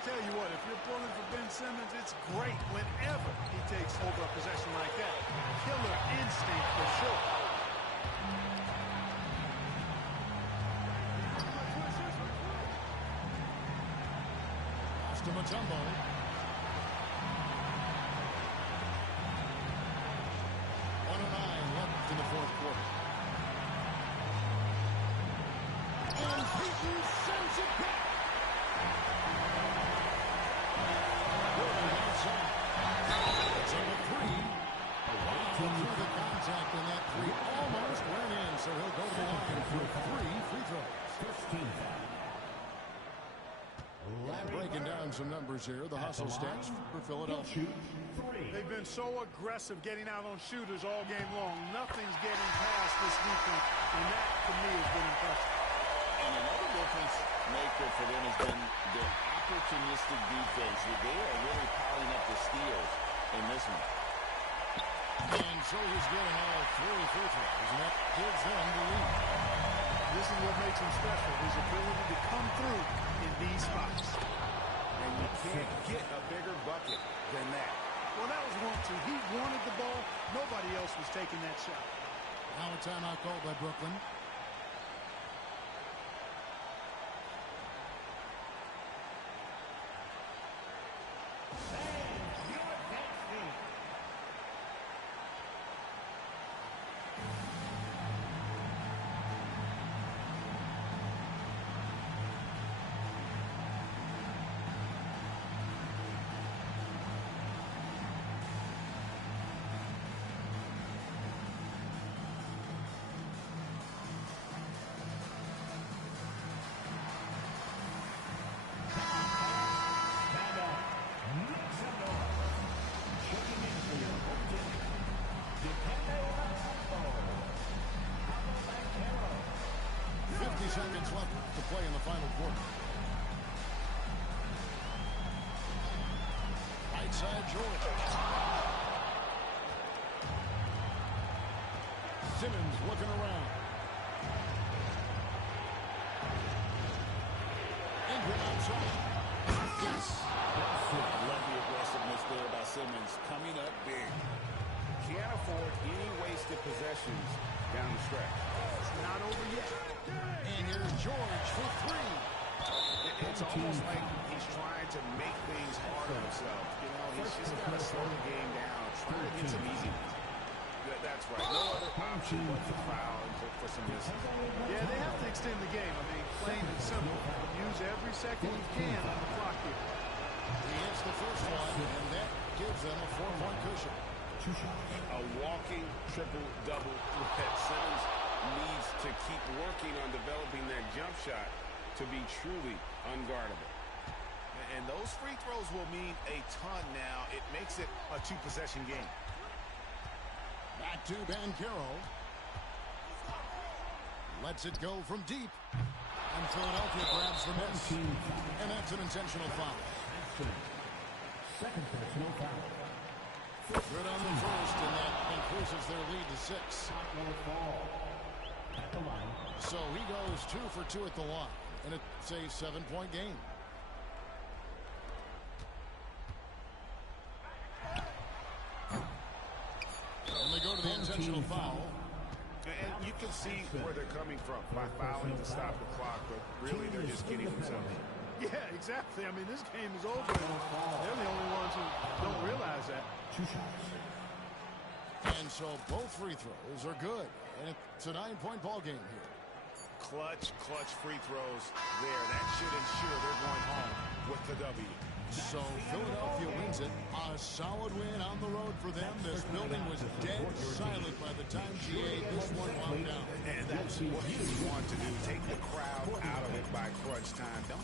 Tell you what, if you're pulling for Ben Simmons, it's great whenever he takes over a possession like that. Killer instinct for sure. To Mutombo. 1:09 left in the fourth quarter. And Peyton sends it back. Gordon outside. It's on the three. Through the contact, and that three almost went in, so he'll go to the line for 3 free throws. 15 foul. Breaking down some numbers here, the hustle stats for Philadelphia. They've been so aggressive getting out on shooters all game long. Nothing's getting past this defense, and that, to me, has been impressive. And another difference maker for them has been their opportunistic defense. They are really piling up the steals in this one. And so he's getting all 3 free throws, and that gives them the lead. This is what makes him special, his ability to come through in these spots. And you can't get a bigger bucket than that. Well, that was 1-2. He wanted the ball. Nobody else was taking that shot. Now a timeout called by Brooklyn. Seconds left to play in the final quarter. Right side, George. Simmons looking around. Ingram outside. Yes. Love the aggressiveness there by Simmons. Coming up big. Can't afford any wasted possessions down the stretch. It's not over yet. And here's George for 3. It's almost like he's trying to make things hard on himself. You know, he's just got to slow the game down, try to get some easy ones. That's right. No other option but to foul and for some misses. Yeah, they have to extend the game. I mean, plain and simple. Use every second you can on the clock here. He hits the first one, and that gives them a 4-point cushion. A walking triple-double threat. Simmons needs to keep working on developing that jump shot to be truly unguardable. And those free throws will mean a ton now. It makes it a 2-possession game. Back to Banchero. Lets it go from deep. And Philadelphia grabs the miss. And that's an intentional foul. Second personal foul. Good on the first, and that increases their lead to 6. Shot will fall. At the line, So he goes 2 for 2 at the line, and it's a 7-point game. And they go to the intentional foul. And you can see where they're coming from by fouling to stop the clock, but really they're just getting themselves. Yeah, exactly. I mean, this game is over. They're the only ones who don't realize that. 2 shots. And so both free throws are good. And it's a 9-point ball game here. Clutch free throws there. That should ensure they're going home with the W. So Philadelphia wins it. A solid win on the road for them. This building was dead silent by the time GA this one wound down. And that's what you want to do. Take the crowd out of it by crunch time. Don't.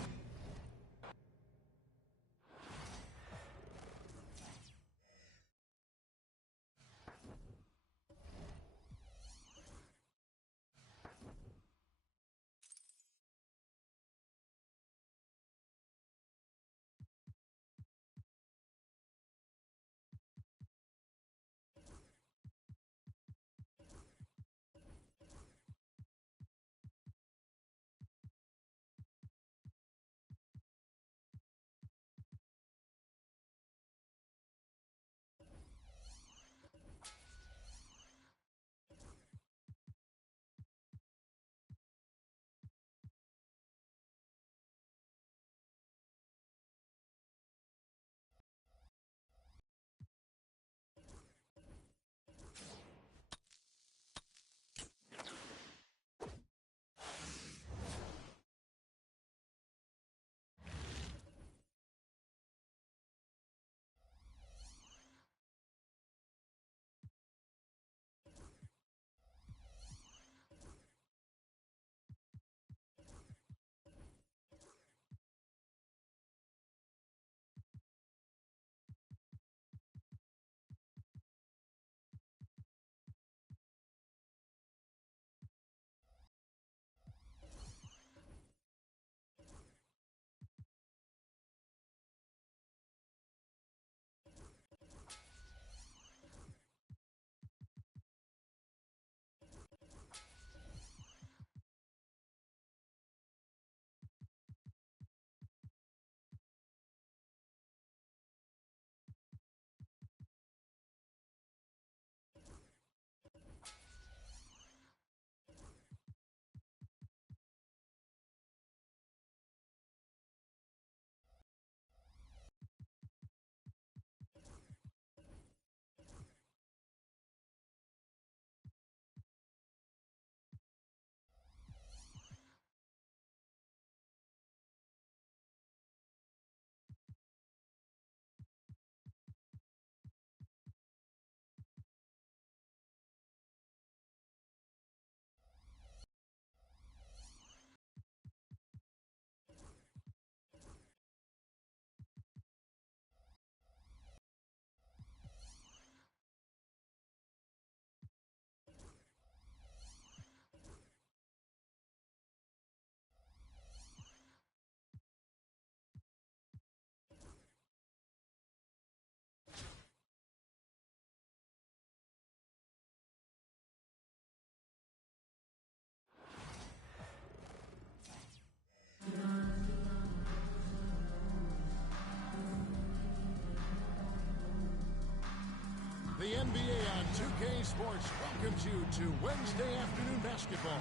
The NBA on 2K Sports welcomes you to Wednesday afternoon basketball.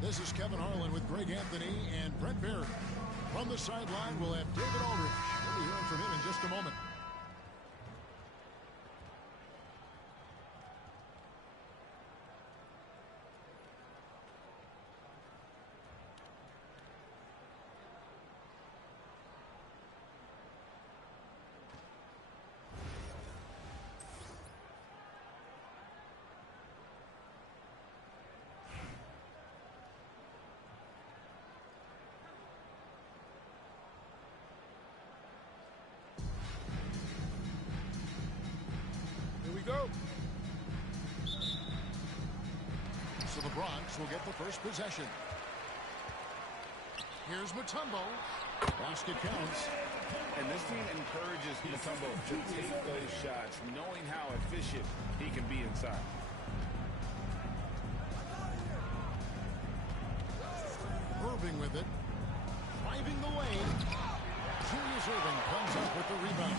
This is Kevin Harlan with Greg Anthony and Brent Barry. From the sideline, we'll have David Aldridge. We'll be hearing from him in just a moment. Go. So the Bronx will get the first possession. Here's Mutombo. Basket counts. And this team encourages Mutombo to take those shots, knowing how efficient he can be inside. Irving with it. Driving the lane. Julius Irving comes up with the rebound.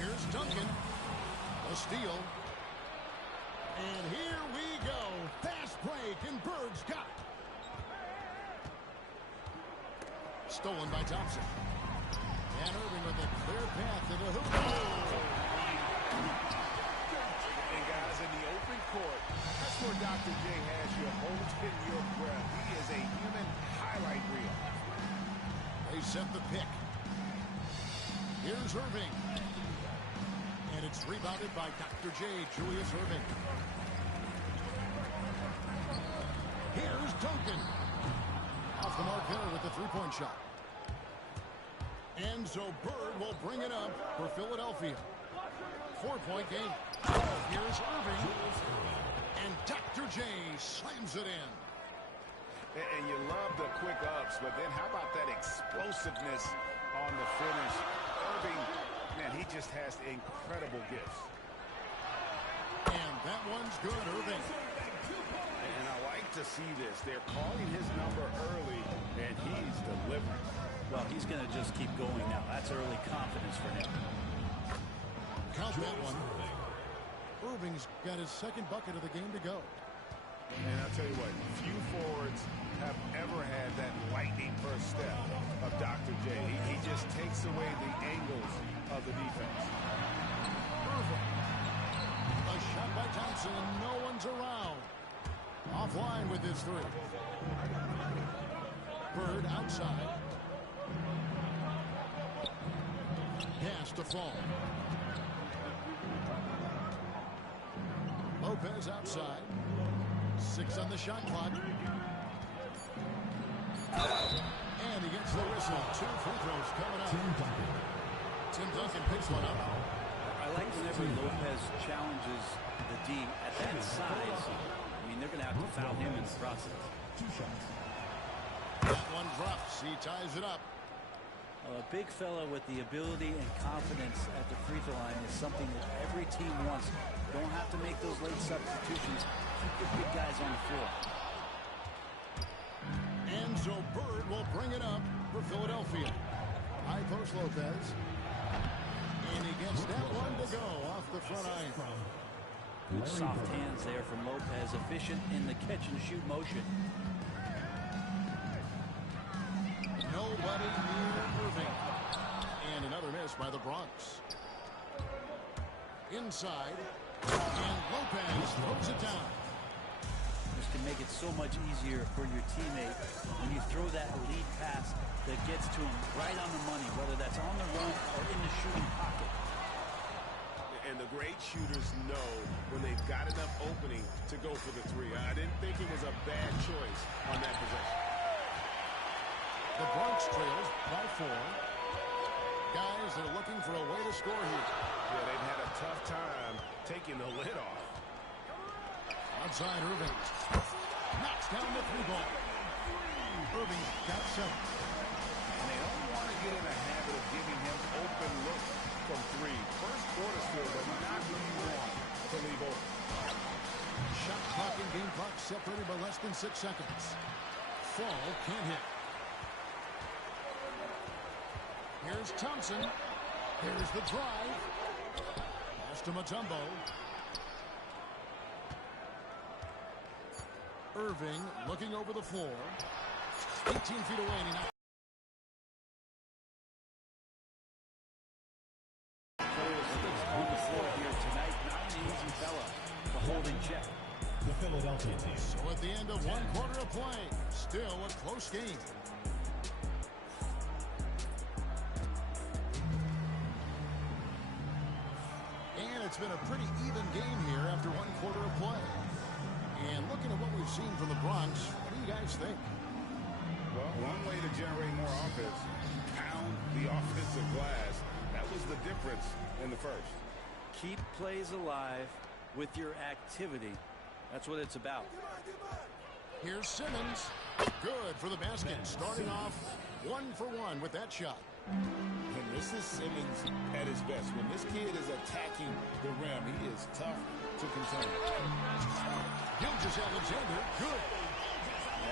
Here's Duncan. A steal. And here we go. Fast break, and Bird's got it. Stolen by Thompson. And Irving with a clear path to the hoop. And guys, in the open court, that's where Dr. J has you holding your breath. He is a human highlight reel. They set the pick. Here's Irving. And it's rebounded by Dr. J, Julius Irving. Here's Duncan. Off the mark there with the three-point shot. And so Bird will bring it up for Philadelphia. 4-point game. Here's Irving. And Dr. J slams it in. And you love the quick ups, but then how about that explosiveness on the finish? Irving, man, he just has incredible gifts. And that one's good, Irving. And I like to see this. They're calling his number early, and he's delivering. Well, he's going to just keep going now. That's early confidence for him. Count that one. Irving's got his second bucket of the game to go. And I'll tell you what, few forwards have ever had that lightning first step of Dr. J. He just takes away the angles of the defense. Irving. A shot by Thompson, and no one's around. Offline with his three. Bird outside. Pass to Fall. Lopez outside. 6 on the shot clock. And he gets the whistle. 2 free throws coming up. Tim Duncan picks one up. I like whenever Lopez challenges the D at that size. I mean, they're going to have to foul him in the process. 2 shots. That one drops. He ties it up. A big fella with the ability and confidence at the free throw line is something that every team wants. Don't have to make those late substitutions. Keep the big guys on the floor. And so Bird will bring it up for Philadelphia. High post Lopez. And he gets that one to go off the front iron. Good soft hands there from Lopez. Efficient in the catch and shoot motion. Nobody near Irving. And another miss by the Bronx. Inside. And Lopez throws it down. This can make it so much easier for your teammate when you throw that lead pass that gets to him right on the money, whether that's on the run or in the shooting pocket. And the great shooters know when they've got enough opening to go for the three. I didn't think it was a bad choice on that possession. The Bronx trails by 4. Guys are looking for a way to score here. Yeah, they've had a tough time taking the lid off. Outside Irving. Knocks down the 3-ball. Irving got 7. And they don't want to get in a habit of giving him open looks from 3. First quarter still, but not what you want to leave open. Shot clock and game clock separated by less than 6 seconds. Fall can't hit. Here's Thompson. Here's the drive. Pass to Mutombo. Irving looking over the floor. 18 feet away. And he On the floor here tonight, not an easy fella to hold in check. The Philadelphia team. So at the end of 1 quarter of play, still a close game. And it's been a pretty even game here after 1 quarter of play. And looking at what we've seen from the Bronx, what do you guys think? Well, one way to generate more offense, pound the offensive glass. That was the difference in the first. Keep plays alive with your activity. That's what it's about. Here's Simmons. Good for the basket. Starting off 1 for 1 with that shot. And this is Simmons at his best. When this kid is attacking the rim, he is tough to contain. Gilgeous Alexander, good.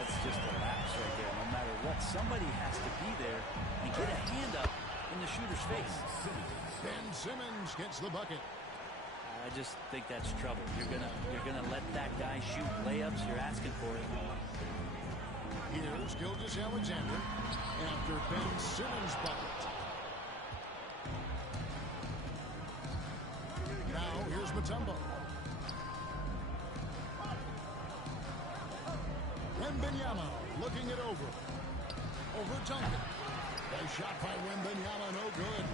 That's just a lapse right there. No matter what, somebody has to be there and get a hand up in the shooter's face. Ben Simmons gets the bucket. I just think that's trouble. You're gonna let that guy shoot layups. You're asking for it. Here's Gilgeous-Alexander after Ben Simmons' bucket. Now here's Mutombo. Wembanyama looking it over. Over Duncan. Nice shot by Wembanyama, no good.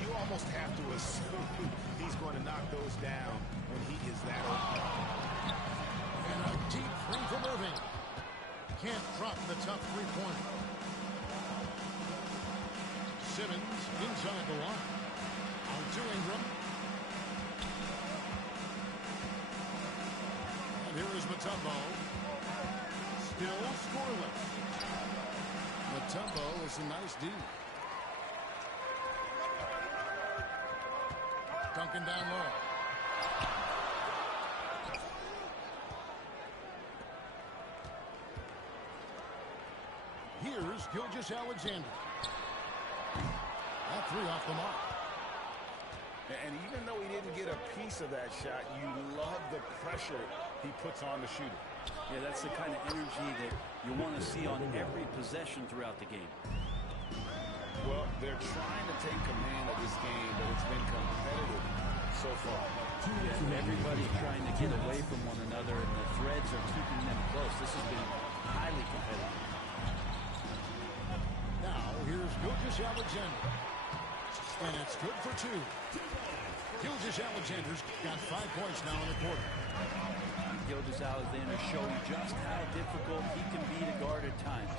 You almost have to assume he's going to knock those down when he is that open. And a deep three from Irving. Can't drop the tough three-pointer. Simmons inside the line. Out to Ingram. And here is Mutombo. Still scoreless. Mutombo is a nice D. Duncan down low. Here's Gilgeous-Alexander. That three off the mark. And even though he didn't get a piece of that shot, you love the pressure he puts on the shooter. Yeah, that's the kind of energy that you want to see on every possession throughout the game. Well, they're trying to take command of this game, but it's been competitive so far. Yeah, everybody's trying to get away from one another, and the threads are keeping them close. This has been highly competitive. Now, here's Gilgeous-Alexander. And it's good for two. Gilgeous-Alexander's got 5 points now in the quarter. Gilgeous-Alexander showing just how difficult he can be to guard at times.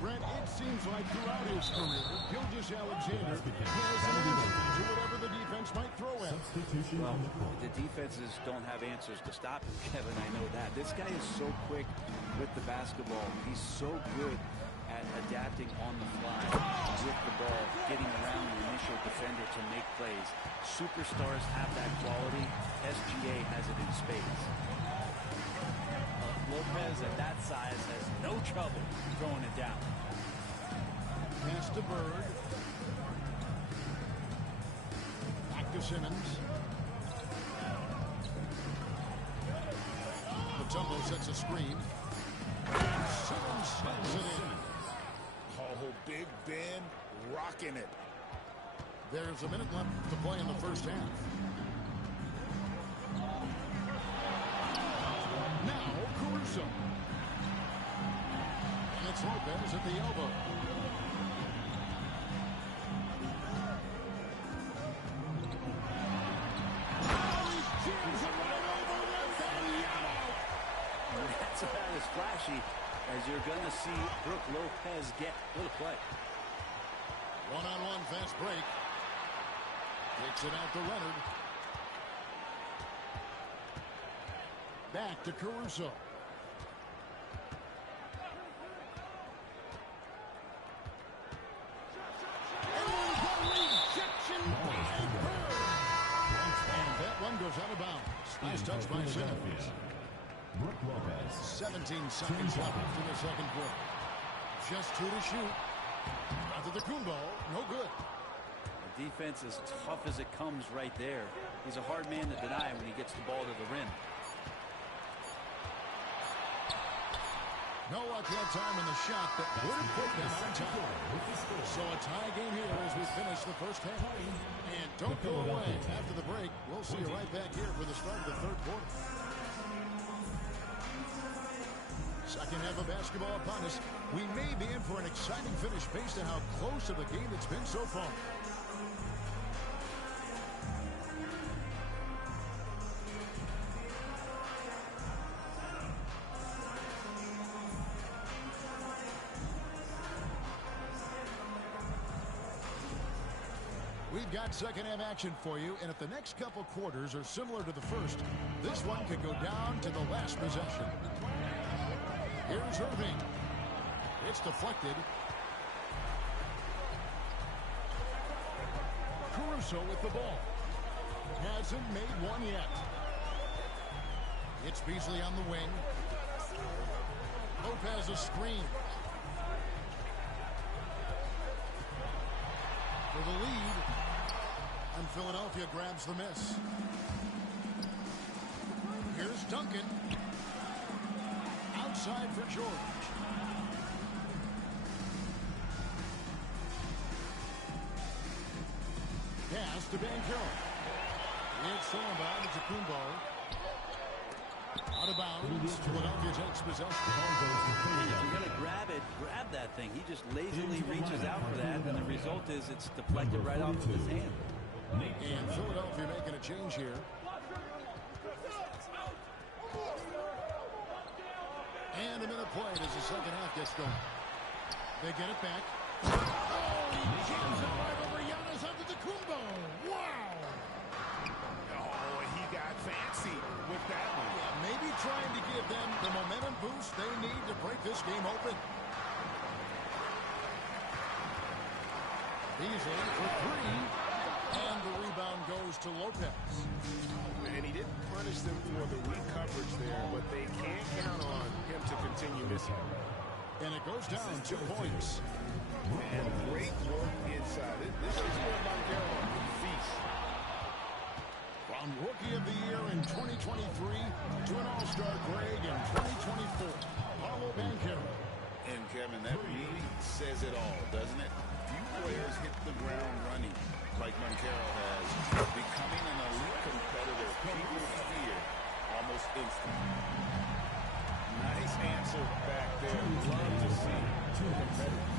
Brent, it seems like throughout his career, Gilgeous-Alexander has an answer to whatever the defense might throw at him. Well, the defenses don't have answers to stop him, Kevin. I know that. This guy is so quick with the basketball. He's so good at adapting on the fly with the ball, getting around the initial defender to make plays. Superstars have that quality. SGA has it in spades. Lopez at that size has no trouble throwing it down. Pass to Bird. Back to Simmons. Mutombo sets a screen. Simmons slams it in. Oh, Big Ben rocking it. There's a minute left to play in the first half. Now Caruso. And it's Lopez at the elbow. That's about as flashy as you're going to see Brook Lopez get. What a play. One-on-one fast break. Takes it out to Leonard. Back to Caruso. And the rejection by Bird. And that one goes out of bounds. Nice touch by Simmons. 17 seconds left in the second quarter. Just 2 to shoot. Antetokounmpo, no good. The defense is tough as it comes right there. He's a hard man to deny when he gets the ball to the rim. No luck that time in the shot that would have put them on top. So a tie game here as we finish the first half. And don't go away after the break. We'll see you right back here for the start of the third quarter. Second half of basketball upon us. We may be in for an exciting finish based on how close of a game it's been so far. We've got second half action for you, and if the next couple quarters are similar to the first, this one could go down to the last possession. Here's Irving. It's deflected. Caruso with the ball. Hasn't made one yet. It's Beasley on the wing. Lopez a screen. For the lead. And Philadelphia grabs the miss. Here's Duncan. Outside for George. Pass to Banchero. It's inbound to Kumbo. Out of bounds. Philadelphia takes possession. If you're going to grab it, grab that thing. He just lazily reaches out for that, and the result is it's deflected right off of his hand. And Philadelphia making a change here. And a minute played as the second half gets going. They get it back. Oh, he jams it right over Giannis Antetokounmpo. Wow! Oh, he got fancy with that one. Yeah, maybe trying to give them the momentum boost they need to break this game open. Beasley for three. And the rebound goes to Lopez. And he didn't punish them for the weak coverage there, but they can't count on him to continue missing. And it goes down 2 points. And great work inside. This is where Banchero feasts. From Rookie of the Year in 2023 to an All-Star Greg in 2024, Paolo Banchero. And Kevin, that really says it all, doesn't it? Few players hit the ground running like Banchero has, becoming an elite competitor. People fear almost instantly. Nice answer back there. Love to see two competitors.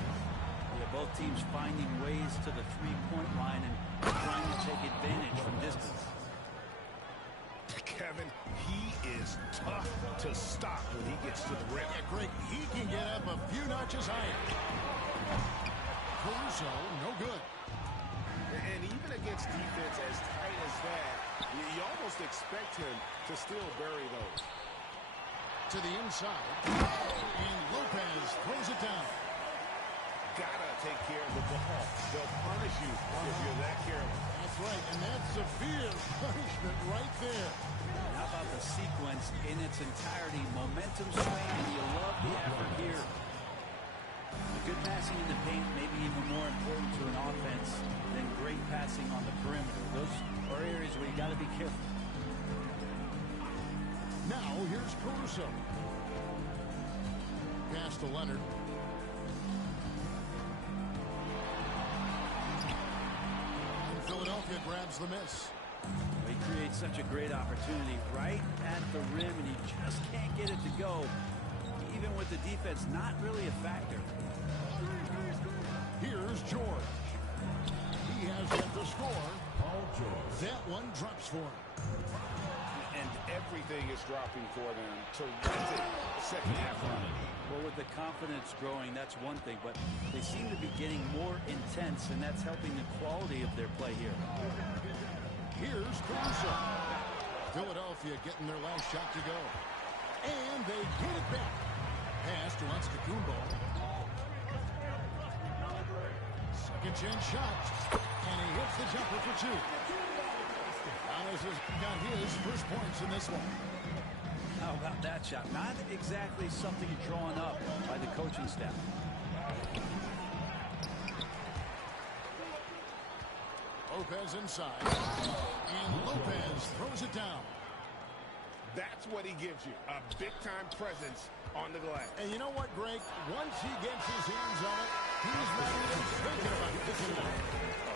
Yeah, both teams finding ways to the three-point line and trying to take advantage from distance. Kevin, he is tough to stop when he gets to the rim. Yeah, Greg, he can get up a few notches higher. Caruso, no good. And even against defense as tight as that, you almost expect him to still bury those. To the inside. And Lopez throws it down. Gotta take care of the ball. They'll punish you if you're that careless. That's right, and that's severe punishment right there. How about the sequence in its entirety? Momentum swing, and you love the effort here. Good passing in the paint may be even more important to an offense than great passing on the perimeter. Those are areas where you got to be careful. Now here's Caruso. Pass to Leonard. And Philadelphia grabs the miss. He creates such a great opportunity right at the rim, and he just can't get it to go. Even with the defense not really a factor. Here's George. He has yet to score. That one drops for him. And everything is dropping for them. Terrific second half run. Well, with the confidence growing, that's one thing, but they seem to be getting more intense, and that's helping the quality of their play here. Here's Caruso. Philadelphia getting their last shot to go. And they get it back. Pass to Antetokounmpo. Second chance shot. And he hits the jumper for two. Giannis has got his first points in this one. How about that shot? Not exactly something drawn up by the coaching staff. Lopez inside. And Lopez throws it down. That's what he gives you, a big-time presence on the glass. And you know what, Greg? Once he gets his hands on it, he's not even thinking about kicking it out.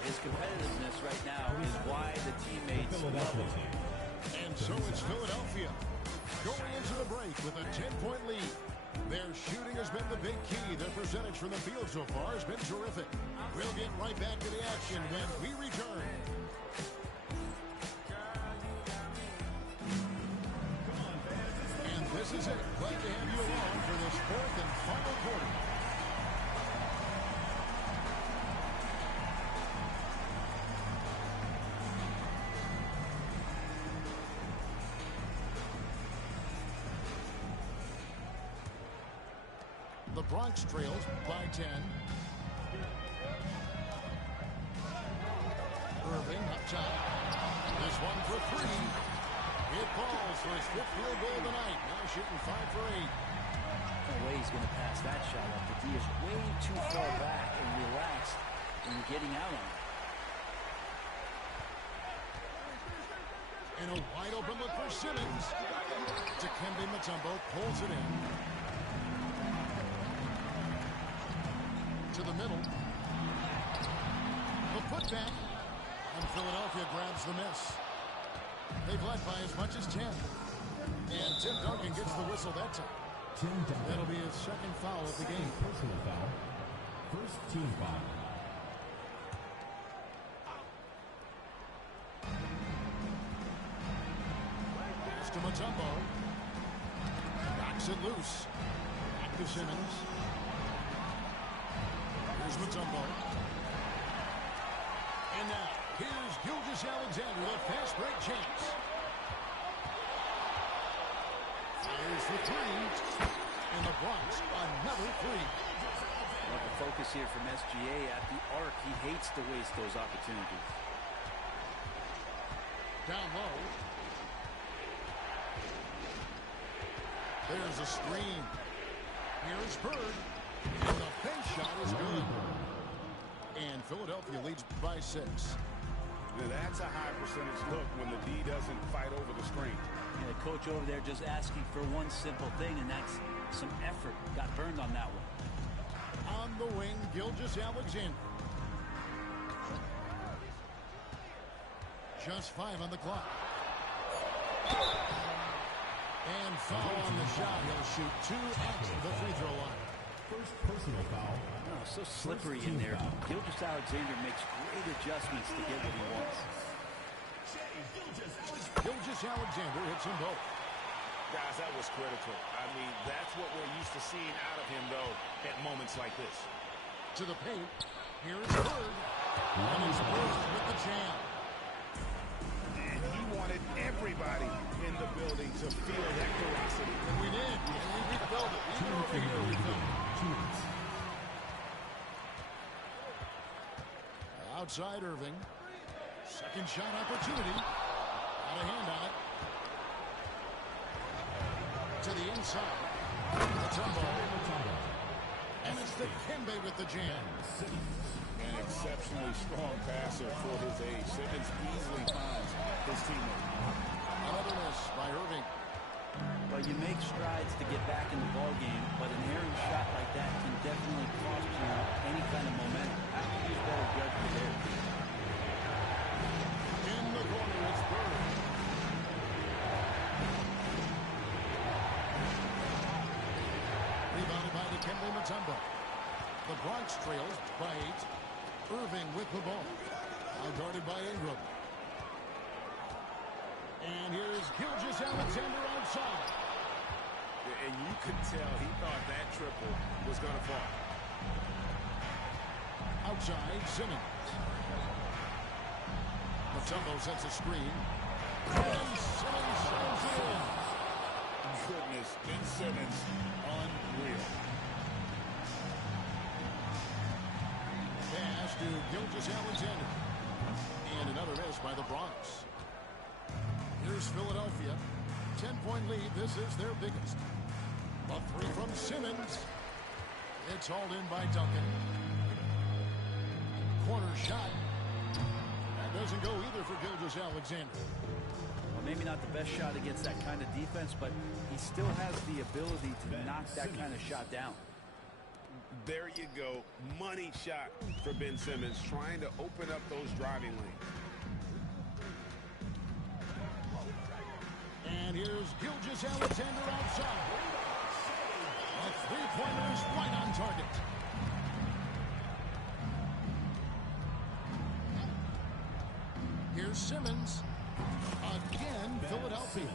His competitiveness right now is why the teammates love him. And so it's Philadelphia going into the break with a 10-point lead. Their shooting has been the big key. Their percentage from the field so far has been terrific. We'll get right back to the action when we return. And this is it. Glad to have you along for this fourth and final quarter. The Bronx trails by 10. Irving up top. This one for three. It falls for his fifth field goal of the night. Now shooting 5 for 8. way he's going to pass that shot up. The D is way too far back and relaxed and getting out on it. And a wide open look for Simmons. Dikembe Mutombo pulls it in. To the middle. The putback. And Philadelphia grabs the miss. They've led by as much as 10. And Tim Duncan gets the whistle that time. That'll be his second foul of the game. Personal foul. First team foul. Pass to Mutombo. Knocks it loose. Back to Simmons. Here's Mutombo. And now, here's Gilgeous-Alexander, the fast break chance. Fires the three. And the Bronx, another three. Well, the focus here from SGA at the arc. He hates to waste those opportunities. Down low. There's a screen. Here's Bird. And the face shot is good. And Philadelphia leads by 6. That's a high percentage look when the D doesn't fight over the screen. And the coach over there just asking for one simple thing, and that's some effort. Got burned on that one. On the wing, Gilgeous-Alexander. Just 5 on the clock. And foul on the shot. He'll shoot 2 at the free throw line. First personal foul. Oh, so slippery in there. Gilgeous-Alexander makes great adjustments to get what he wants. Gilgeous-Alexander hits them both. Guys, that was critical. I mean, that's what we're used to seeing out of him, though, at moments like this. To the paint. Here's Bird. And it's Bird with the jam. And he wanted everybody in the building to feel that ferocity. And we did. And we felt it. Even over here, we felt it. Outside Irving. Second shot opportunity. Got a hand on it. To the inside. Mutombo. And it's Dikembe with the jam. An exceptionally strong passer for his age. Simmons easily finds his teammate. Another miss by Irving. Well, you make strides to get back in the ball game, but an errant shot like that can definitely cost you any kind of momentum. Have to use better judgment there. In the corner, it's Bird. Rebounded by Dikembe Mutombo. The Bronx trails by 8. Irving with the ball. Now guarded by Ingram. And here's Gilgeous-Alexander outside. And you could tell he thought that triple was going to fall. Outside, Simmons. Mutombo sets a screen. And Simmons slams it in. Goodness, Ben Simmons, unreal. Pass to Gilgeous-Alexander. And another miss by the Bronx. Here's Philadelphia. 10-point lead. This is their biggest. A three from Simmons. It's hauled in by Duncan. Corner shot. That doesn't go either for Gilgeous-Alexander. Well, maybe not the best shot against that kind of defense, but he still has the ability to knock that kind of shot down. There you go. Money shot for Ben Simmons, trying to open up those driving lanes. And here's Gilgeous-Alexander outside. A three-pointer is right on target. Here's Simmons. Again, Philadelphia.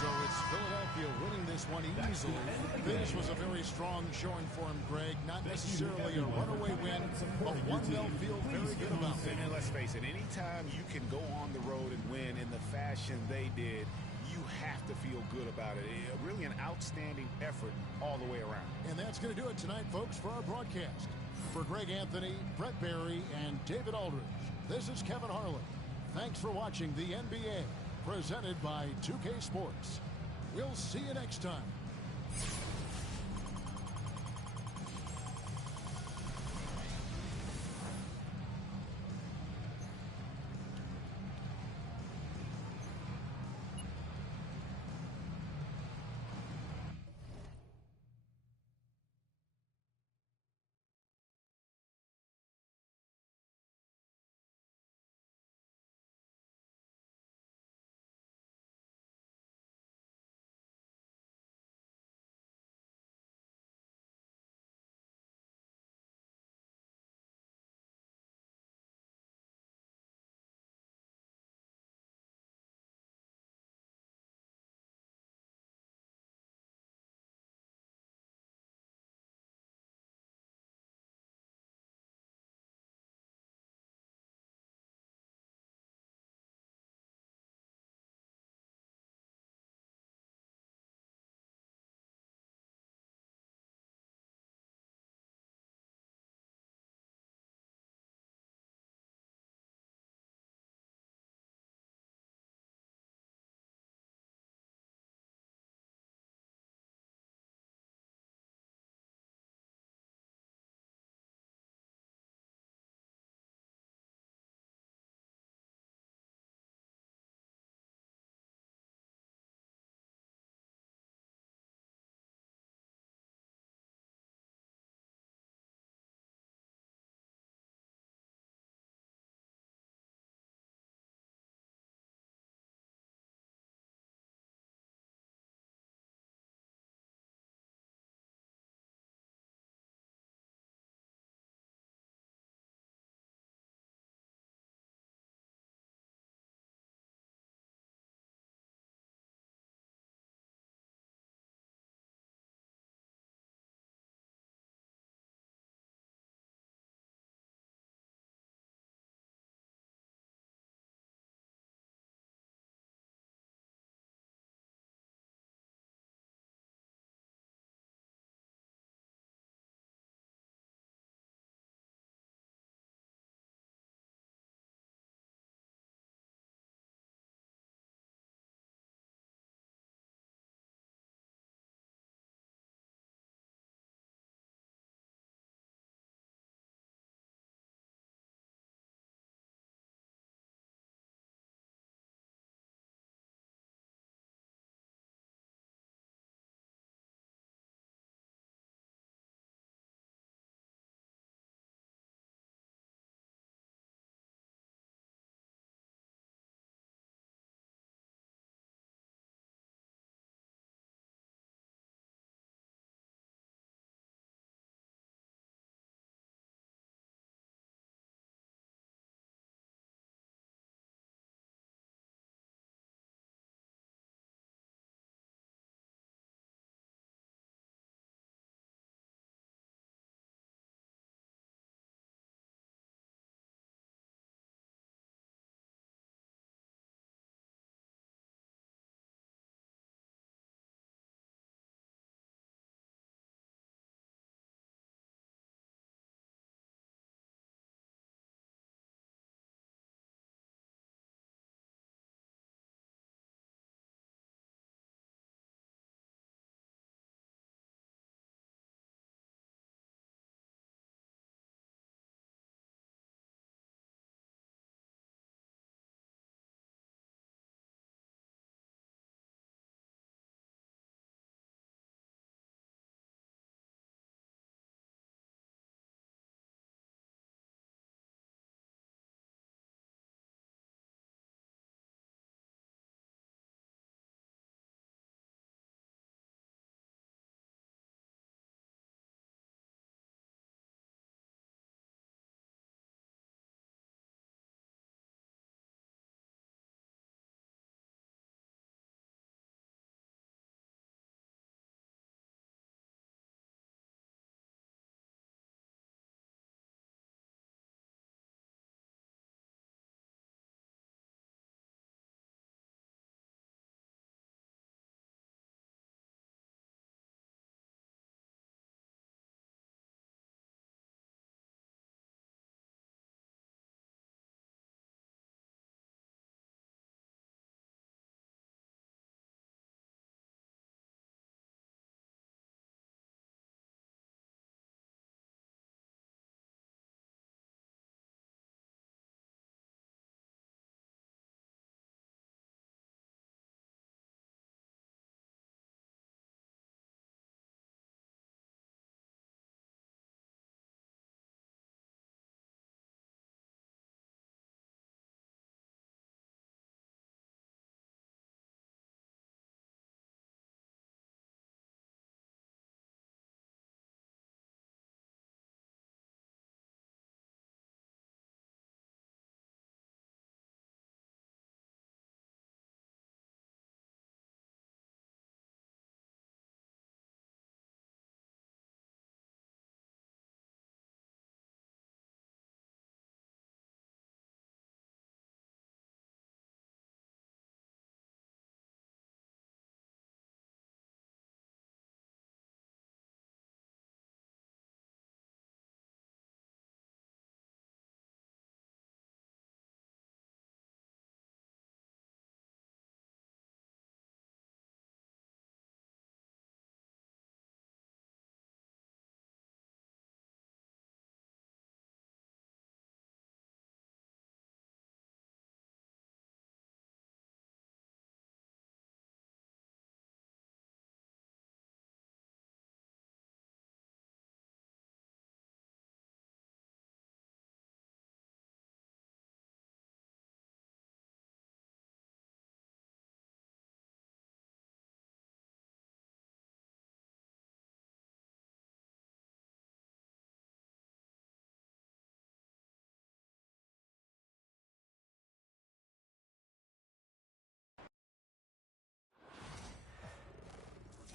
So it's Philadelphia winning this one easily. This was a very strong showing for him, Greg. Not necessarily a runaway win, but one they'll feel very good about. And let's face it, anytime you can go on the road and win in the fashion they did, you have to feel good about it. Really an outstanding effort all the way around. And that's going to do it tonight, folks, for our broadcast. For Greg Anthony, Brett Barry, and David Aldridge, This is Kevin Harlan. Thanks for watching the NBA, presented by 2K Sports. We'll see you next time.